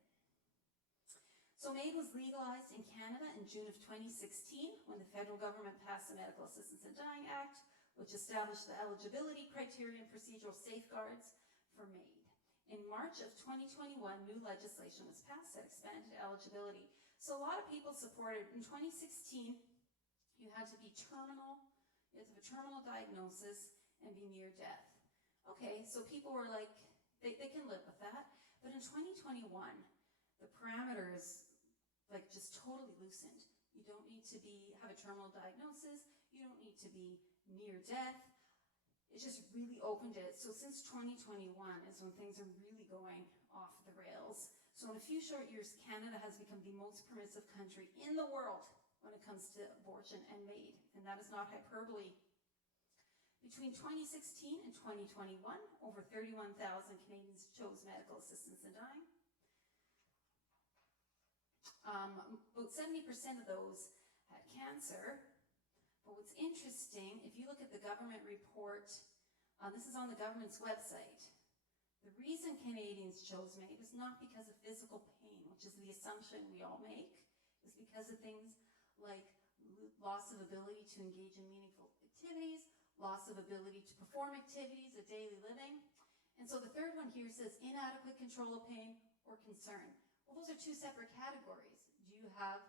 So MAiD was legalized in Canada in June of 2016 when the federal government passed the Medical Assistance in Dying Act, which established the eligibility criteria and procedural safeguards for MAiD. In March of 2021, new legislation was passed that expanded eligibility. So a lot of people supported. In 2016, you had to be terminal, you had to have a terminal diagnosis and be near death. Okay, so people were like, they can live with that. But in 2021, the parameters like just totally loosened. You don't need to have a terminal diagnosis. You don't need to be near death. It just really opened it. So since 2021 is when things are really going off the rails. So in a few short years, Canada has become the most permissive country in the world when it comes to abortion and MAiD. And that is not hyperbole. Between 2016 and 2021, over 31,000 Canadians chose medical assistance in dying. About 70% of those had cancer. But what's interesting, if you look at the government report, this is on the government's website, the reason Canadians chose MAiD was not because of physical pain, which is the assumption we all make. It was because of things like loss of ability to engage in meaningful activities, loss of ability to perform activities of daily living. And so the third one here says inadequate control of pain or concern. Well, those are two separate categories. Do you have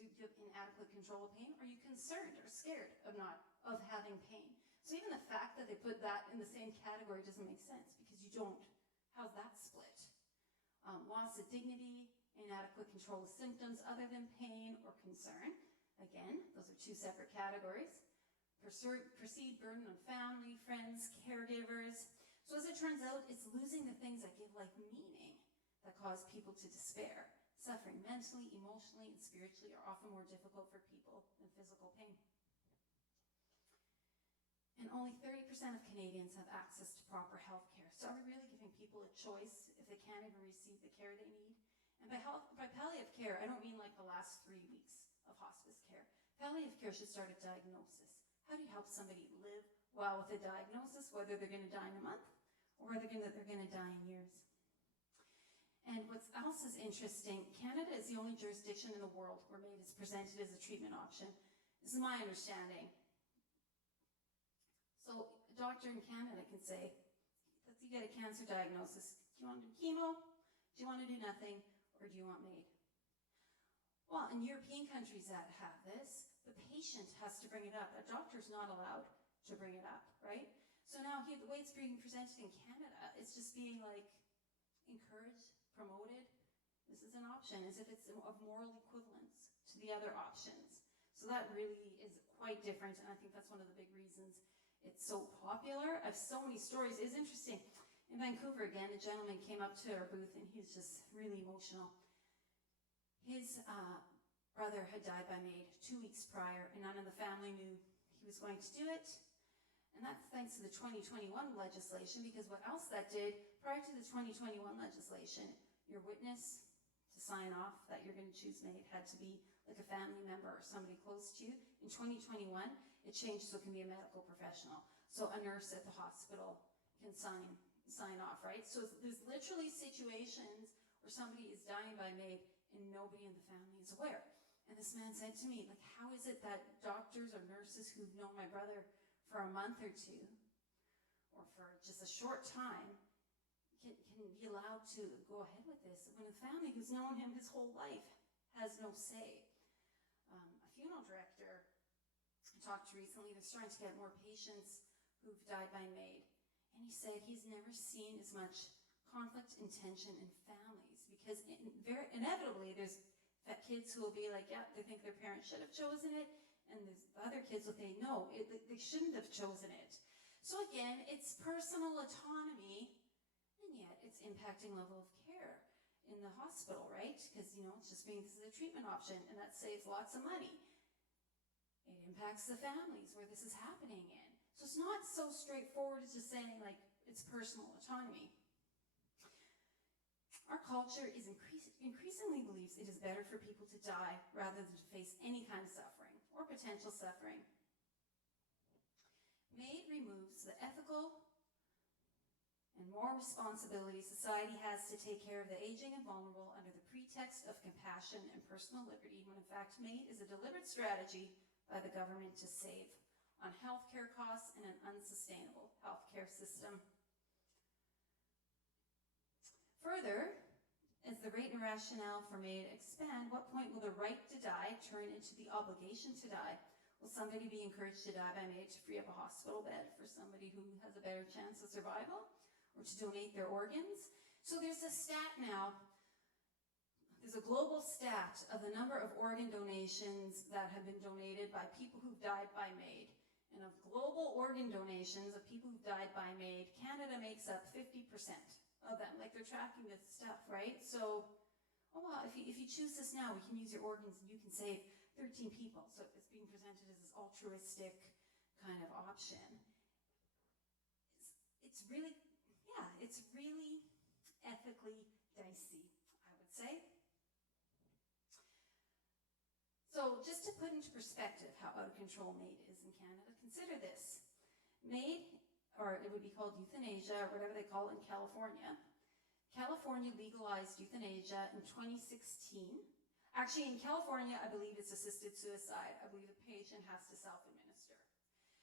inadequate control of pain? Or are you concerned or scared of having pain? So even the fact that they put that in the same category doesn't make sense because you don't. How's that split? Loss of dignity, inadequate control of symptoms other than pain or concern. Again, those are two separate categories. Perceived burden on family, friends, caregivers. So as it turns out, it's losing the things that give life meaning that cause people to despair. Suffering mentally, emotionally, and spiritually are often more difficult for people than physical pain. And only 30% of Canadians have access to proper health care. So are we really giving people a choice if they can't even receive the care they need? And by palliative care, I don't mean like the last 3 weeks of hospice care. Palliative care should start at diagnosis. How do you help somebody live well with a diagnosis, whether they're going to die in a month or whether they're going to die in years? And what else is interesting, Canada is the only jurisdiction in the world where MAiD is presented as a treatment option. This is my understanding. So a doctor in Canada can say, let's say you get a cancer diagnosis. Do you want to do chemo? Do you want to do nothing? Or do you want MAiD? Well, in European countries that have this, the patient has to bring it up. A doctor's not allowed to bring it up, right? So now the way it's being presented in Canada, it's just being like encouraged, promoted. This is an option, as if it's of moral equivalence to the other options. So that really is quite different, and I think that's one of the big reasons it's so popular. I have so many stories. It's interesting. In Vancouver, again, a gentleman came up to our booth, and he was just really emotional. His brother had died by MAiD 2 weeks prior, and none of the family knew he was going to do it. And that's thanks to the 2021 legislation, because what else that did, prior to the 2021 legislation, your witness to sign off that you're going to choose MAiD had to be like a family member or somebody close to you. In 2021, it changed so it can be a medical professional. So a nurse at the hospital can sign off, right? So there's literally situations where somebody is dying by MAiD and nobody in the family is aware. And this man said to me, like, how is it that doctors or nurses who've known my brother for a month or two, or for just a short time, can be allowed to go ahead with this when a family who's known him his whole life has no say? A funeral director I talked to recently, they're starting to get more patients who've died by MAiD, and he said he's never seen as much conflict and tension in families, because inevitably there's kids who will be like, yeah, they think their parents should have chosen it, and there's other kids will say, no, they shouldn't have chosen it. So again, it's personal autonomy, and yet it's impacting level of care in the hospital, right? Because, it's just being, this is a treatment option, and that saves lots of money. It impacts the families where this is happening in. So it's not so straightforward as just saying, like, it's personal autonomy. Our culture is increasingly believes it is better for people to die rather than to face any kind of suffering or potential suffering. MAiD removes the ethical and moral responsibility society has to take care of the aging and vulnerable under the pretext of compassion and personal liberty, when in fact MAiD is a deliberate strategy by the government to save on healthcare costs and an unsustainable healthcare system. Further, as the rate and rationale for MAiD expand, what point will the right to die turn into the obligation to die? Will somebody be encouraged to die by MAiD to free up a hospital bed for somebody who has a better chance of survival, or to donate their organs? So there's a stat now, there's a global stat of the number of organ donations that have been donated by people who've died by MAiD. And of global organ donations of people who've died by MAiD, Canada makes up 50% of them. Like, they're tracking this stuff, right? So, oh wow, if you choose this now, we can use your organs and you can save 13 people. So it's being presented as this altruistic kind of option. It's really, it's really ethically dicey, I would say. So just to put into perspective how out of control MAiD is in Canada, consider this. MAiD, or it would be called euthanasia, or whatever they call it in California. California legalized euthanasia in 2016. Actually, in California, I believe it's assisted suicide. I believe the patient has to self-administer.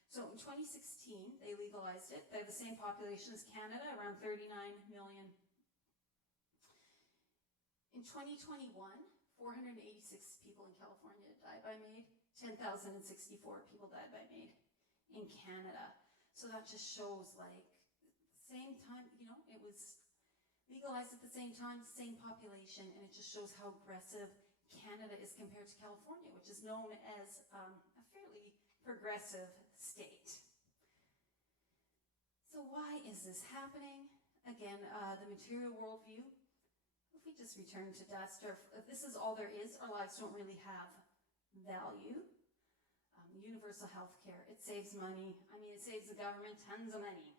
So in 2016, they legalized it. They have the same population as Canada, around 39 million. In 2021, 486 people in California died by MAiD. 10,064 people died by MAiD in Canada. So that just shows, like, same time, it was legalized at the same time, same population, and it just shows how aggressive Canada is compared to California, which is known as a fairly progressive state. So why is this happening? Again, the material worldview. If we just return to dust, or if this is all there is, our lives don't really have value. Universal health care, it saves money. It saves the government tons of money.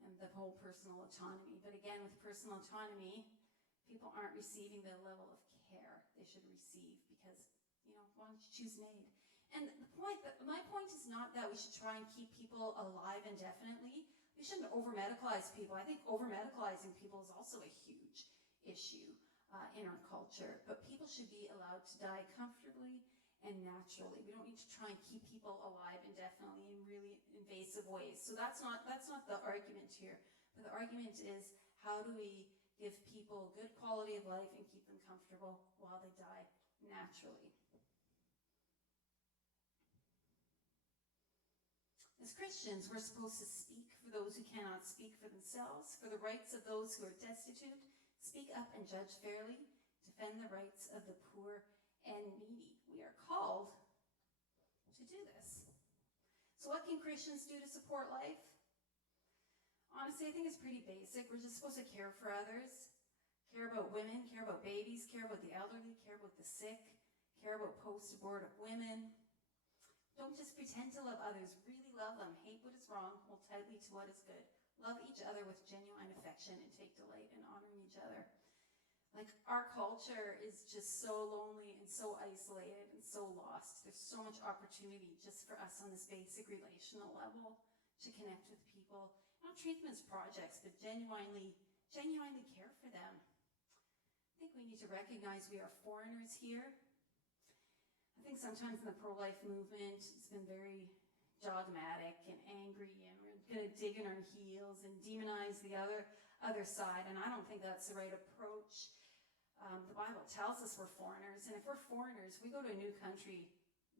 And the whole personal autonomy. But again, with personal autonomy, people aren't receiving the level of care they should receive because, why don't you choose MAiD? And my point is not that we should try and keep people alive indefinitely. We shouldn't over-medicalize people. I think over-medicalizing people is also a huge issue in our culture. But people should be allowed to die comfortably and naturally. We don't need to try and keep people alive indefinitely in really invasive ways. So that's not the argument here. But the argument is, how do we give people good quality of life and keep them comfortable while they die naturally? As Christians, we're supposed to speak for those who cannot speak for themselves, for the rights of those who are destitute, speak up and judge fairly, defend the rights of the poor and needy. We are called to do this. So what can Christians do to support life? Honestly, I think it's pretty basic. We're just supposed to care for others, care about women, care about babies, care about the elderly, care about the sick, care about post-abortive women. Don't just pretend to love others. Really love them. Hate what is wrong. Hold tightly to what is good. Love each other with genuine affection and take delight in honoring each other. Like, our culture is just so lonely and so isolated and so lost. There's so much opportunity just for us on this basic relational level to connect with people. Not treat them as projects, but genuinely care for them. I think we need to recognize we are foreigners here. I think sometimes in the pro-life movement, it's been very dogmatic and angry, and we're going to dig in our heels and demonize the other side, and I don't think that's the right approach. The Bible tells us we're foreigners, and if we're foreigners, we go to a new country,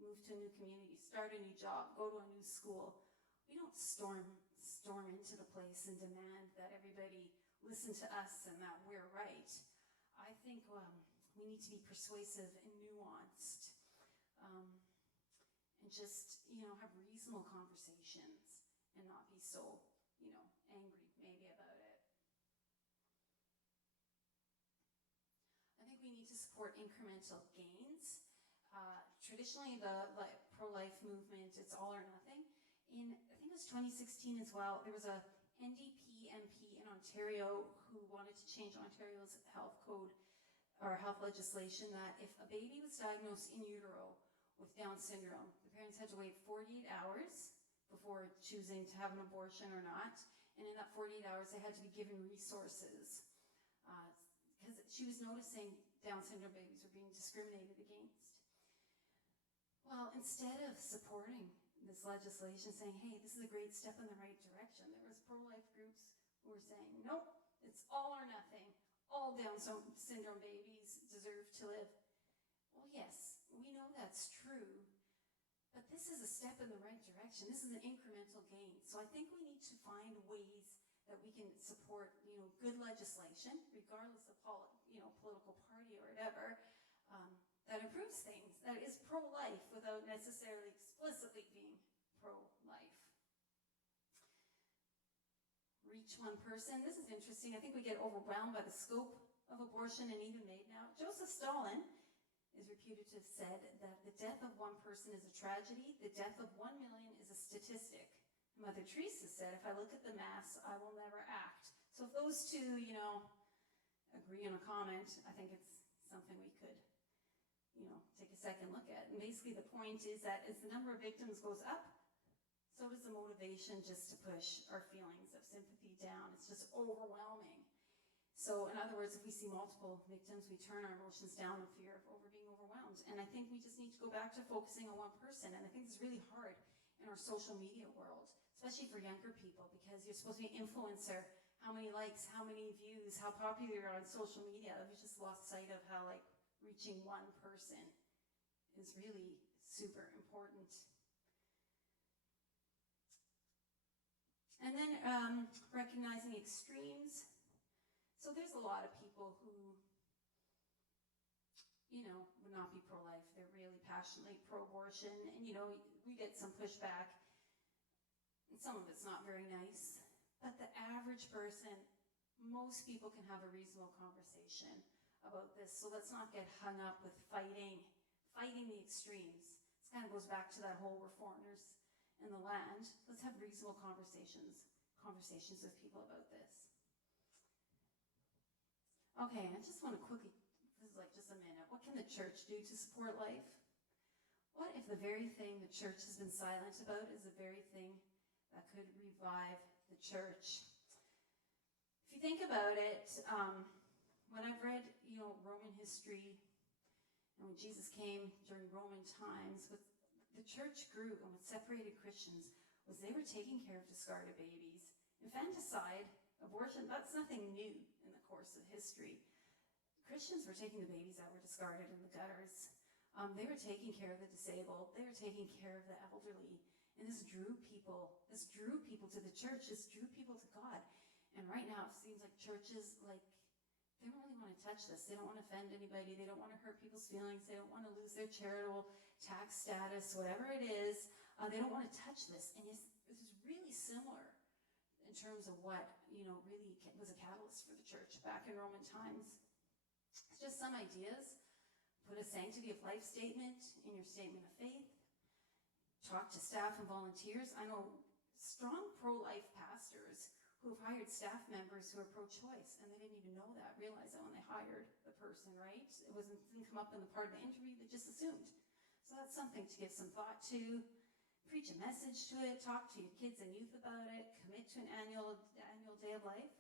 move to a new community, start a new job, go to a new school. We don't storm into the place and demand that everybody listen to us and that we're right. I think we need to be persuasive and nuanced. And just, have reasonable conversations and not be so, angry maybe about it. I think we need to support incremental gains. Traditionally, the pro-life movement, it's all or nothing. I think it was 2016 as well, there was a NDP MP in Ontario who wanted to change Ontario's health code or health legislation that if a baby was diagnosed in utero with Down syndrome, the parents had to wait 48 hours before choosing to have an abortion or not. And in that 48 hours, they had to be given resources. Because she was noticing Down syndrome babies were being discriminated against. Well, instead of supporting this legislation, saying, hey, this is a great step in the right direction, there was pro-life groups who were saying, nope, it's all or nothing. All Down syndrome babies deserve to live. Well, yes, we know that's true, but this is a step in the right direction. This is an incremental gain. So I think we need to find ways that we can support, good legislation, regardless of political party or whatever, that improves things, that is pro-life without necessarily explicitly being pro-life. Reach one person. This is interesting. I think we get overwhelmed by the scope of abortion and even MAiD now. Joseph Stalin is reputed to have said that the death of one person is a tragedy, the death of 1 million is a statistic. Mother Teresa said, if I look at the mass, I will never act. So if those two, agree on a comment, I think it's something we could, take a second look at. And basically the point is that as the number of victims goes up, so does the motivation just to push our feelings of sympathy down. It's just overwhelming. So in other words, if we see multiple victims, we turn our emotions down in fear of being overwhelmed. And I think we just need to go back to focusing on one person. And I think it's really hard in our social media world, especially for younger people, because you're supposed to be an influencer. How many likes, how many views, how popular you are on social media. We've just lost sight of how reaching one person is really super important. And then recognizing extremes. So there's a lot of people who, would not be pro-life. They're really passionately pro-abortion. And, we get some pushback. And some of it's not very nice. But the average person, most people can have a reasonable conversation about this. So let's not get hung up with fighting the extremes. This kind of goes back to that whole we're foreigners in the land. Let's have reasonable conversations with people about this. Okay, I just want to quickly, this is just a minute. What can the church do to support life? What if the very thing the church has been silent about is the very thing that could revive the church? If you think about it, when I've read, Roman history, and when Jesus came during Roman times, what the church grew and what separated Christians was they were taking care of discarded babies. Infanticide, abortion, that's nothing new in the course of history. Christians were taking the babies that were discarded in the gutters. They were taking care of the disabled. They were taking care of the elderly. And this drew people to the church, this drew people to God. And right now it seems like churches, like, they don't really want to touch this. They don't want to offend anybody. They don't want to hurt people's feelings. They don't want to lose their charitable tax status, whatever it is. They don't want to touch this. And this is really similar in terms of what, really was a catalyst for the church back in Roman times. It's just some ideas. Put a sanctity of life statement in your statement of faith. Talk to staff and volunteers. I know strong pro-life pastors who have hired staff members who are pro-choice, and they didn't even realize that when they hired the person, right? Didn't come up in the part of the interview, they just assumed. So that's something to give some thought to. Preach a message to it, talk to your kids and youth about it, commit to an annual day of life.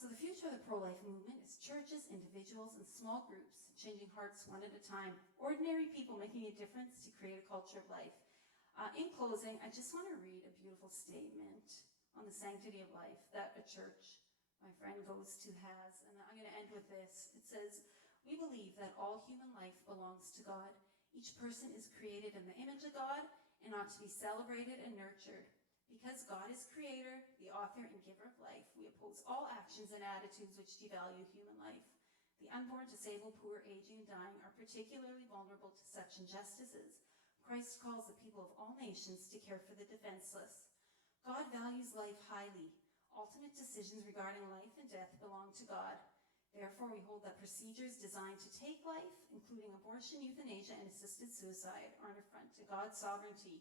So the future of the pro-life movement is churches, individuals, and small groups changing hearts one at a time. Ordinary people making a difference to create a culture of life. In closing, I just want to read a beautiful statement on the sanctity of life that a church my friend goes to has. And I'm going to end with this. It says, "We believe that all human life belongs to God. Each person is created in the image of God and ought to be celebrated and nurtured. Because God is creator, the author and giver of life, we oppose all actions and attitudes which devalue human life. The unborn, disabled, poor, aging, and dying are particularly vulnerable to such injustices. Christ calls the people of all nations to care for the defenseless. God values life highly. Ultimate decisions regarding life and death belong to God. Therefore, we hold that procedures designed to take life, including abortion, euthanasia, and assisted suicide, are an affront to God's sovereignty.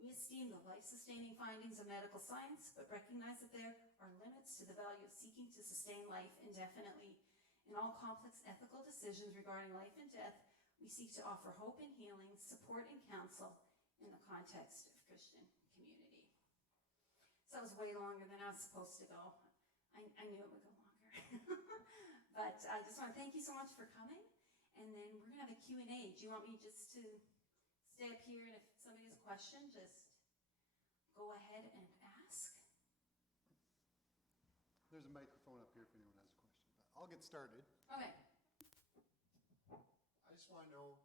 We esteem the life-sustaining findings of medical science, but recognize that there are limits to the value of seeking to sustain life indefinitely. In all complex ethical decisions regarding life and death, we seek to offer hope and healing, support and counsel in the context of Christian community." So that was way longer than I was supposed to go. I knew it would go longer. But I just want to thank you so much for coming. And then we're going to have a Q&A. Do you want me just to stay up here, and if somebody has a question, just go ahead and ask? There's a microphone up here if anyone has a question. But I'll get started. Okay. I just want to know,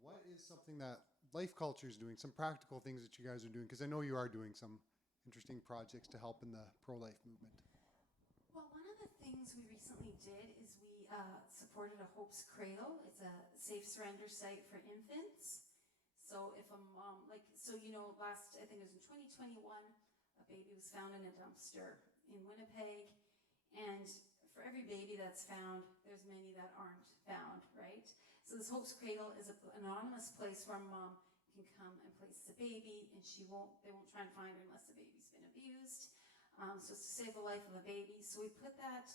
what is something that Life Culture is doing, some practical things that you guys are doing? Because I know you are doing some interesting projects to help in the pro-life movement. Well, one of the things we recently did is we supported a Hope's Cradle. It's a safe surrender site for infants. So if a mom, I think it was in 2021, a baby was found in a dumpster in Winnipeg. And for every baby that's found, there's many that aren't found, right? So this Hope's Cradle is an anonymous place where a mom can come and place the baby, and they won't try and find her unless the baby's been abused. So it's to save the life of a baby. So we put that,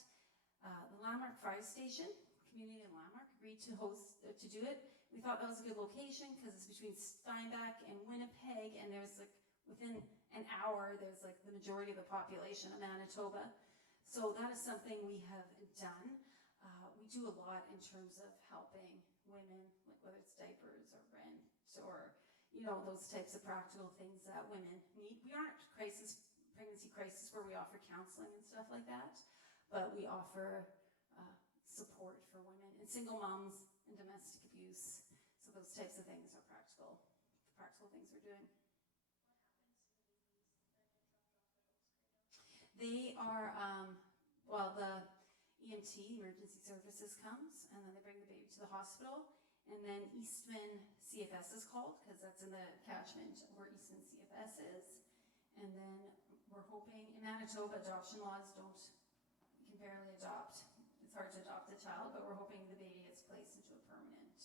the Landmark Fire Station, community in Landmark, agreed to do it. We thought that was a good location because it's between Steinbach and Winnipeg, and there's within an hour, there's the majority of the population of Manitoba. So that is something we have done. We do a lot in terms of helping women, whether it's diapers or rent or, those types of practical things that women need. We aren't pregnancy crisis where we offer counseling and stuff like that, but we offer support for women and single moms and domestic abuse. So those types of things are practical things we're doing. They are, the EMT, emergency services, comes, and then they bring the baby to the hospital, and then Eastman CFS is called, because that's in the catchment where Eastman CFS is. And then we're hoping, in Manitoba, adoption laws you can barely adopt. It's hard to adopt a child, but we're hoping the baby gets placed into a permanent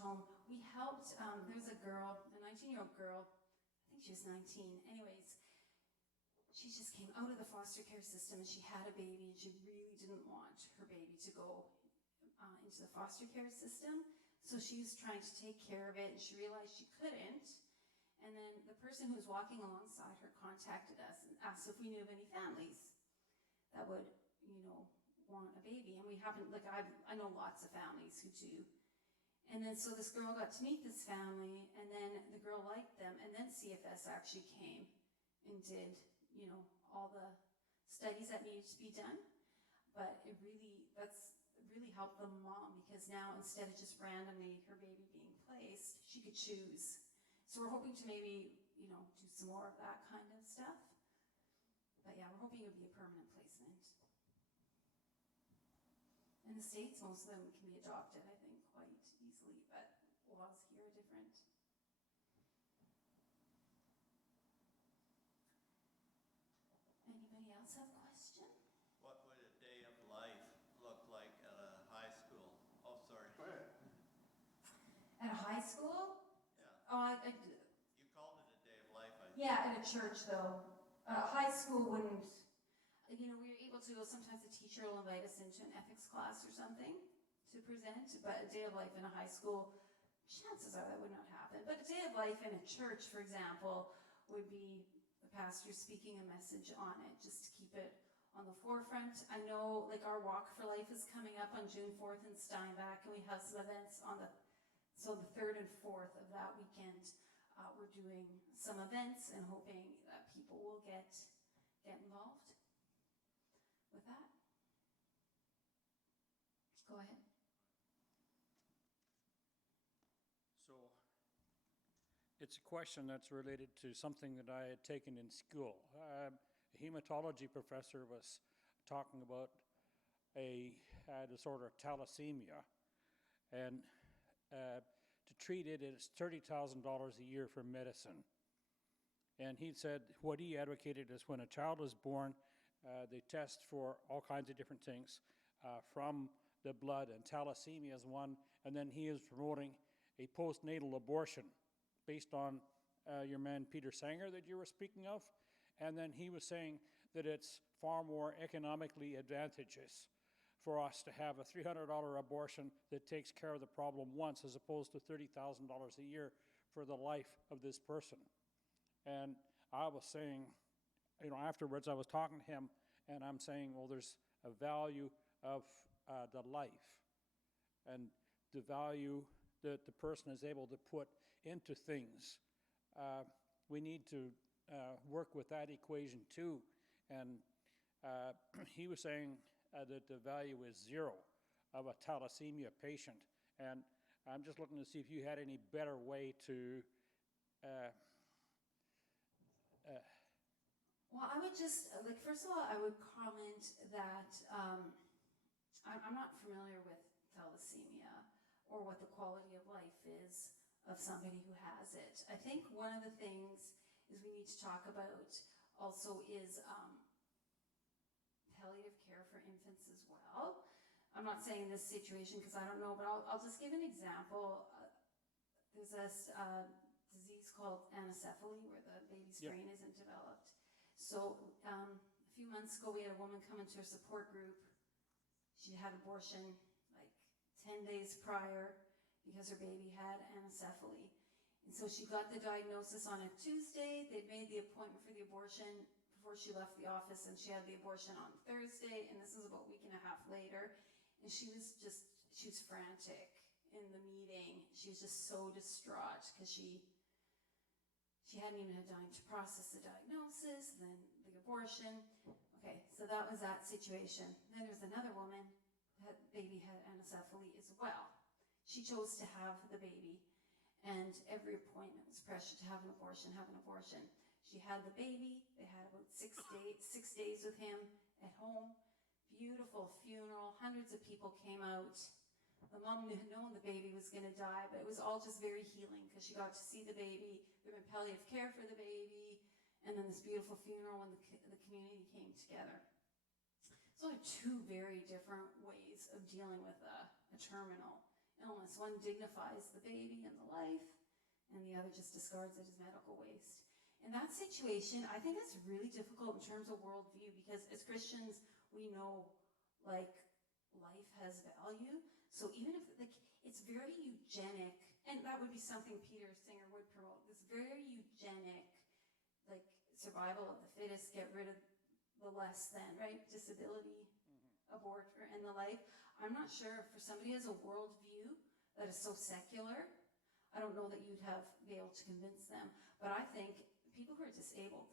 home. We helped, there's a girl, a 19-year-old girl, I think she was 19. Anyways, she just came out of the foster care system and she had a baby, and she really didn't want her baby to go into the foster care system. So she was trying to take care of it, and she realized she couldn't. And then the person who was walking alongside her contacted us and asked if we knew of any families that would, want a baby. And we haven't, I know lots of families who do. And then so this girl got to meet this family, and then the girl liked them, and then CFS actually came and did, all the studies that needed to be done. But that's really helped the mom, because now instead of just randomly her baby being placed, she could choose. So we're hoping to maybe, do some more of that kind of stuff. But yeah, we're hoping it would be a permanent placement. In the States, most of them can be adopted, I think, quite easily, but laws here are different. Anybody else have a question? What would a day of life look like at a high school? Oh, sorry. Go ahead. At a high school? Yeah. You called it a day of life, I think. Yeah, at a church though. High school wouldn't, we're able to go, sometimes the teacher will invite us into an ethics class or something to present, but a day of life in a high school, chances are that would not happen. But a day of life in a church, for example, would be the pastor speaking a message on it, just to keep it on the forefront. I know, like, our Walk for Life is coming up on June 4th in Steinbach, and we have some events on the 3rd and 4th of that weekend. We're doing some events and hoping that people will get involved with that. Go ahead. So it's a question that's related to something that I had taken in school. A hematology professor was talking about a disorder of thalassemia, and to treat it, it's $30,000 a year for medicine. And he said what he advocated is when a child is born, they test for all kinds of different things from the blood, and thalassemia is one, and then he is promoting a postnatal abortion based on your man Peter Sanger that you were speaking of, and then he was saying that it's far more economically advantageous for us to have a $300 abortion that takes care of the problem once, as opposed to $30,000 a year for the life of this person. And I was saying, afterwards I was talking to him, and I'm saying, well, there's a value of the life, and the value that the person is able to put into things. We need to work with that equation too. And he was saying that the value is zero of a thalassemia patient. And I'm just looking to see if you had any better way to well, I would just, first of all, I would comment that I'm not familiar with thalassemia or what the quality of life is of somebody who has it. I think one of the things is we need to talk about also is palliative care for infants as well. I'm not saying this situation because I don't know, but I'll just give an example. There's this disease called anencephaly where the baby's brain isn't developed. So a few months ago, we had a woman come into a support group. She had abortion like 10 days prior because her baby had anencephaly. And so she got the diagnosis on a Tuesday. They'd made the appointment for the abortion before she left the office, and she had the abortion on Thursday, and this is about a week and a half later. And she was frantic in the meeting. She was just so distraught because she hadn't even had time to process the diagnosis, then the abortion. Okay, so that was that situation. Then there was another woman, that baby had anencephaly as well. She chose to have the baby, and every appointment was pressured to have an abortion, She had the baby. They had about 6 days with him at home. Beautiful funeral. Hundreds of people came out. The mom had known the baby was going to die, but it was all just very healing because she got to see the baby. There had been palliative care for the baby, and then this beautiful funeral when the community came together. So there are two very different ways of dealing with a terminal illness. One dignifies the baby and the life, and the other just discards it as medical waste. In that situation, I think it's really difficult in terms of worldview because as Christians, we know life has value. So even if it's very eugenic, and that would be something Peter Singer would promote, this very eugenic, survival of the fittest, get rid of the less than, right? Disability, abort, and the like. I'm not sure for somebody who has a worldview that is so secular, I don't know that you'd be able to convince them. But I think people who are disabled,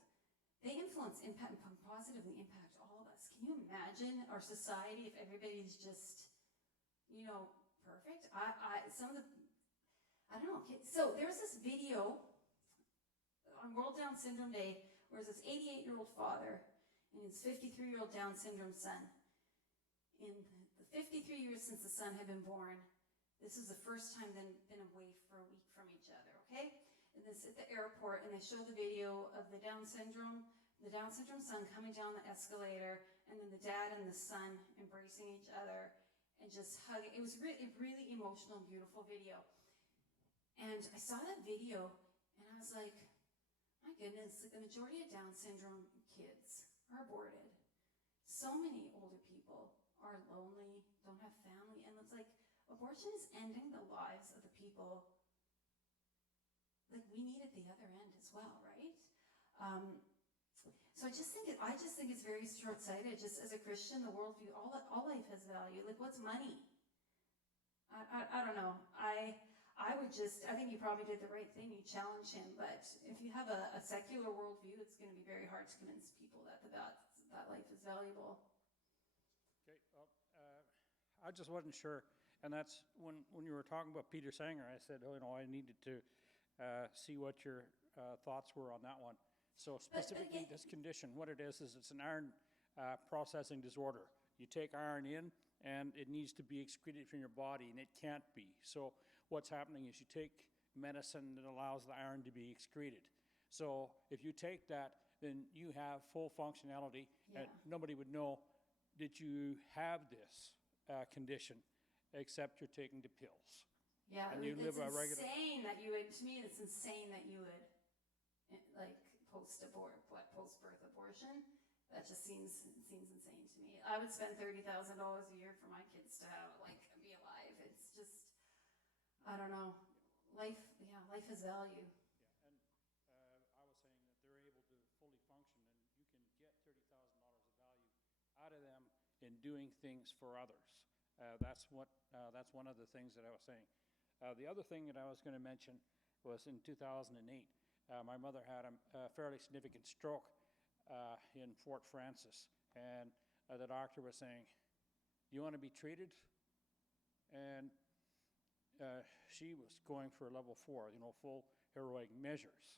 they positively impact all of us. Can you imagine our society if everybody's just, perfect? I don't know. So there's this video on World Down Syndrome Day where there's this 88-year-old father and his 53-year-old Down syndrome son. In the 53 years since the son had been born, this is the first time they've been away for a week from each other, okay? And this at the airport, and they show the video of the Down syndrome son coming down the escalator, and then the dad and the son embracing each other and just hugging. It was really, really emotional, beautiful video. And I saw that video, and I was like, my goodness, like the majority of Down syndrome kids are aborted. So many older people are lonely, don't have family, and it's like abortion is ending the lives of the people like we need at the other end as well, right? So I just think it's very short-sighted. Just as a Christian, the worldview, all life has value. Like, what's money? I don't know. I think you probably did the right thing. You challenge him, but if you have a secular worldview, it's going to be very hard to convince people that that life is valuable. Okay, well, I just wasn't sure, and that's when you were talking about Peter Sanger, I said, I needed to see what your thoughts were on that one. So specifically, this condition, what it is it's an iron processing disorder. You take iron in, and it needs to be excreted from your body, and it can't be. So what's happening is you take medicine that allows the iron to be excreted. So if you take that, then you have full functionality, and nobody would know that you have this condition, except you're taking the pills. Yeah, and you live a regular. Insane that you would. To me, it's insane that you would like post-birth abortion. That just seems insane to me. I would spend $30,000 a year for my kids to have be alive. It's just, I don't know. Life has value. Yeah, and I was saying that they're able to fully function, and you can get $30,000 of value out of them in doing things for others. That's one of the things that I was saying. The other thing that I was going to mention was in 2008, my mother had a fairly significant stroke in Fort Francis, and the doctor was saying, "You want to be treated?" And she was going for level 4, full heroic measures.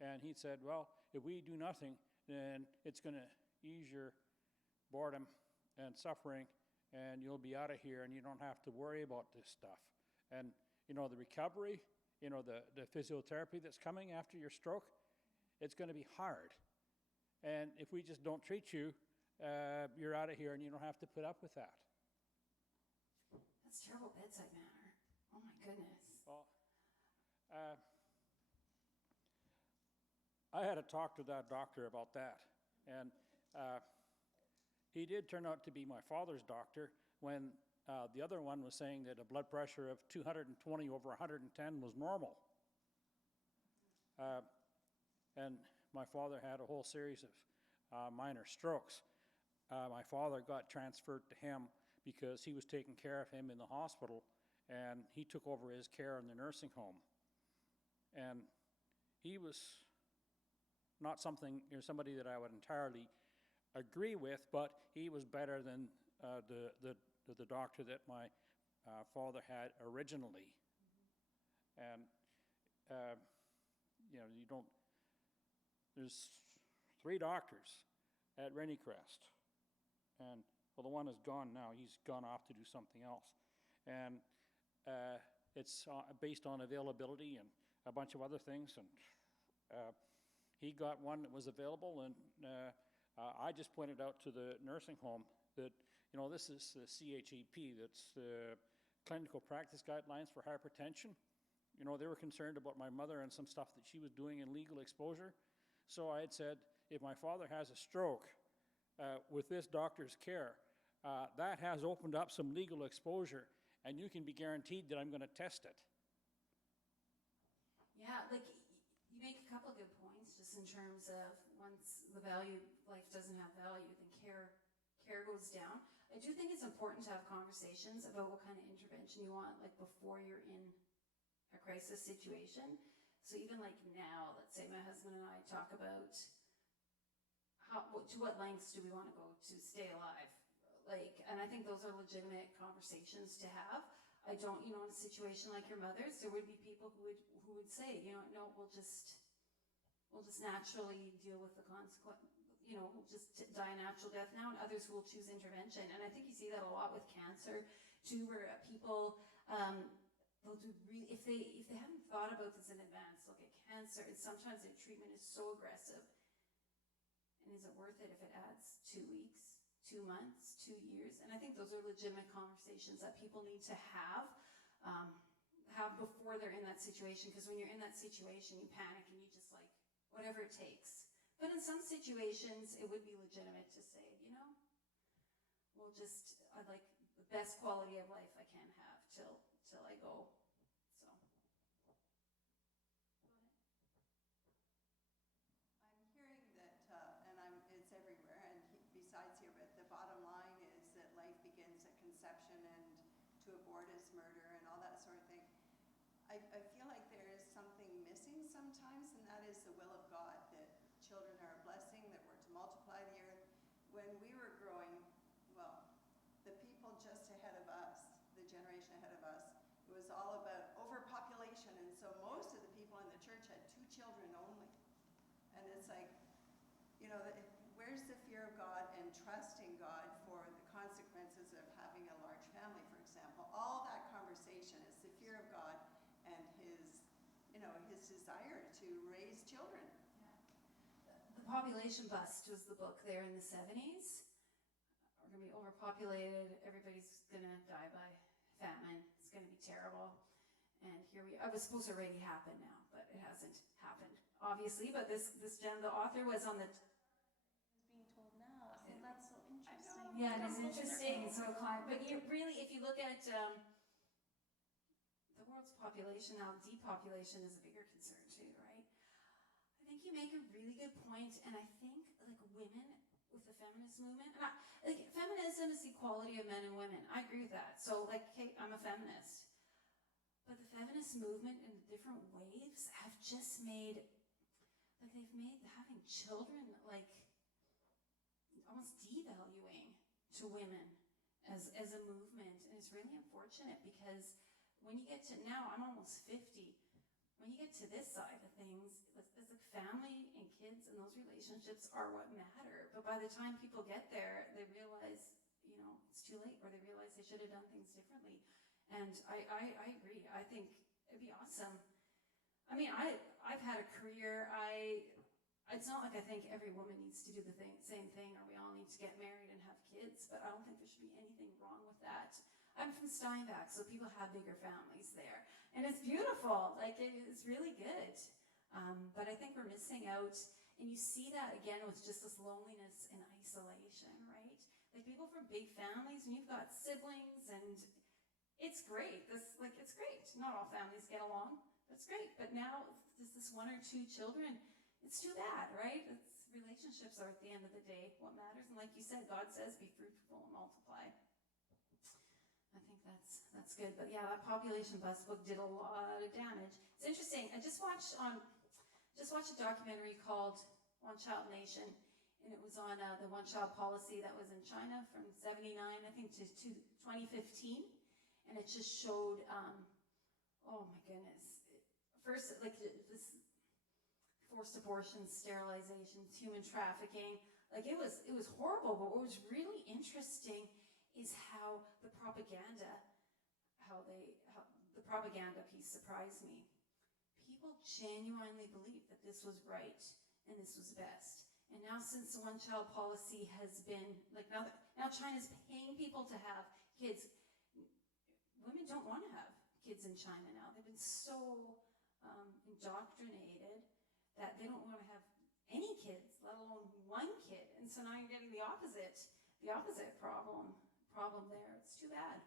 And he said, "Well, if we do nothing, then it's going to ease your boredom and suffering, and you'll be out of here, and you don't have to worry about this stuff." And the recovery, the physiotherapy that's coming after your stroke, it's going to be hard. And if we just don't treat you, you're out of here, and you don't have to put up with that. That's terrible bedside manner. Oh my goodness. Well, I had a talk to that doctor about that, and he did turn out to be my father's doctor when the other one was saying that a blood pressure of 220 over 110 was normal. And my father had a whole series of minor strokes. My father got transferred to him because he was taking care of him in the hospital, and he took over his care in the nursing home. And he was not somebody that I would entirely agree with, but he was better than the doctor that my father had originally. And there's 3 doctors at Renniecrest, and the one is gone now. He's gone off to do something else, and it's based on availability and a bunch of other things. And he got one that was available, and I just pointed out to the nursing home that this is the CHEP, that's the Clinical Practice Guidelines for Hypertension. They were concerned about my mother and some stuff that she was doing in legal exposure. So I had said, if my father has a stroke with this doctor's care, that has opened up some legal exposure, and you can be guaranteed that I'm going to test it. Yeah, you make a couple good points just in terms of once life doesn't have value, then care goes down. I do think it's important to have conversations about what kind of intervention you want, before you're in a crisis situation. So even now, let's say my husband and I talk about to what lengths do we want to go to stay alive? And I think those are legitimate conversations to have. I don't, in a situation like your mother's, there would be people who would say, no, we'll just naturally deal with the consequence, we'll just die a natural death now, and others will choose intervention. And I think you see that a lot with cancer too, where people, they'll do if they haven't thought about this in advance, they'll get cancer, and sometimes their treatment is so aggressive. And is it worth it if it adds 2 weeks, 2 months, 2 years? And I think those are legitimate conversations that people need to have before they're in that situation. Because when you're in that situation, you panic and you just whatever it takes. But in some situations, it would be legitimate to say, I'd like the best quality of life I can have till I go. So. I'm hearing that, and it's everywhere, and besides here, but the bottom line is that life begins at conception, and to abort is murder, and all that sort of thing. I feel like there is something missing sometimes, and that is the will of God, that children are a blessing, that we're to multiply the earth. When we were growing, well, the people just ahead of us, the generation ahead of us, it was all about overpopulation, and so most of the people in the church had 2 children only. And it's like, where's the fear of God and trusting God for the consequences of having a large family, for example? All that conversation is the fear of God and his desire to raise children. The Population Bust was the book there in the 70s. We're going to be overpopulated. Everybody's going to die by famine. It's going to be terrible. And here we are. It was supposed to already happen now, but it hasn't happened, obviously. But the author was on the... being told now, so that's so interesting. Yeah, it is interesting. So, but really, if you look at the world's population now, depopulation is a bigger concern too, right? I think you make a really good point, and I think women with the feminist movement, and feminism is equality of men and women. I agree with that. So Kate, I'm a feminist. But the feminist movement in different waves have just made, they've made having children almost devaluing to women as a movement. And it's really unfortunate because when you get to now, I'm almost 50. When you get to this side of things, it's family and kids and those relationships are what matter. But by the time people get there, they realize, it's too late, or they realize they should have done things differently. And I agree. I think it'd be awesome. I mean, I've had a career. It's not like I think every woman needs to do the same thing, or we all need to get married and have kids, but I don't think there should be anything wrong with that. I'm from Steinbach, so people have bigger families there. And it's beautiful. It is really good. But I think we're missing out. And you see that again with just this loneliness and isolation, right? People from big families, and you've got siblings, and it's great. It's great. Not all families get along. That's great. But now, just this 1 or 2 children, it's too bad, right? Relationships are at the end of the day what matters. And like you said, God says, be fruitful and multiply. I think that's good. But yeah, that Population Bust book did a lot of damage. It's interesting. I just watched a documentary called One Child Nation, and it was on the one-child policy that was in China from 79, I think, to 2015. And it just showed, oh my goodness. First, this forced abortions, sterilizations, human trafficking. It was horrible, but what was really interesting is how the propaganda piece surprised me. People genuinely believed that this was right and this was best. And now, since the one-child policy has been, now China's paying people to have kids. Women don't want to have kids in China now. They've been so indoctrinated that they don't want to have any kids, let alone one kid. And so now you're getting the opposite problem there. It's too bad.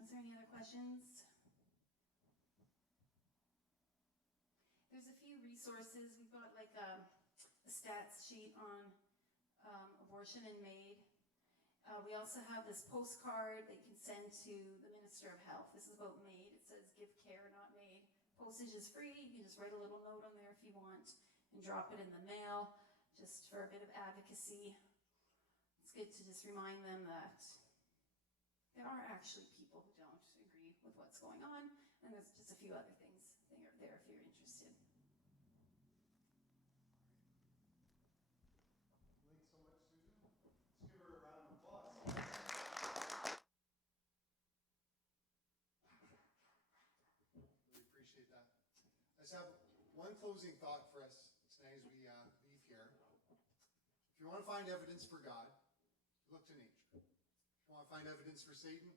Is there any other questions? There's a few resources. We've got a stats sheet on abortion and MAiD. We also have this postcard that you can send to the Minister of Health. This is about MAiD. It says, give care, not MAiD. Postage is free. You can just write a little note on there if you want and drop it in the mail just for a bit of advocacy. It's good to just remind them that there are actually people who don't agree with what's going on, and there's just a few other things there if you're interested. Thanks so much, Susan. Let's give her a round of applause. Really appreciate that. I just have one closing thought for us tonight as we leave here. If you want to find evidence for God, look to nature. If you want to find evidence for Satan,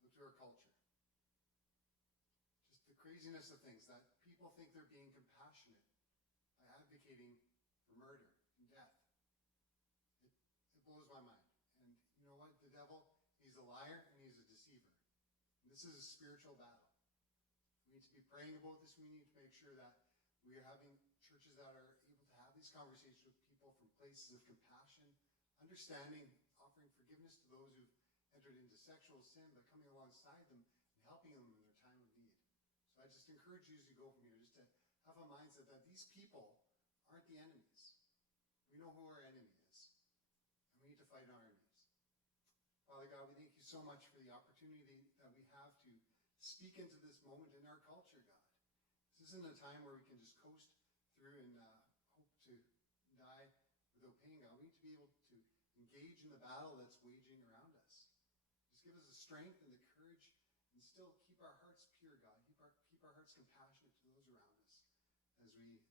look to our culture. Just the craziness of things, that people think they're being compassionate by advocating for murder and death. It blows my mind. And you know what? The devil, he's a liar and he's a deceiver. And this is a spiritual battle. We need to be praying about this. We need to make sure that we are having churches that are able to have these conversations with people from places of compassion, understanding, offering forgiveness to those who've entered into sexual sin, but coming alongside them and helping them in their time of need. So I just encourage you as you go from here just to have a mindset that these people aren't the enemies. We know who our enemy is, and we need to fight our enemies. Father God, we thank you so much for the opportunity that we have to speak into this moment in our culture, God. This isn't a time where we can just coast through and hope to die without pain, God. We need to be able to engage in the battle that's waging around us. Just give us the strength and the courage, and still keep our hearts pure, God. Keep our hearts compassionate to those around us as we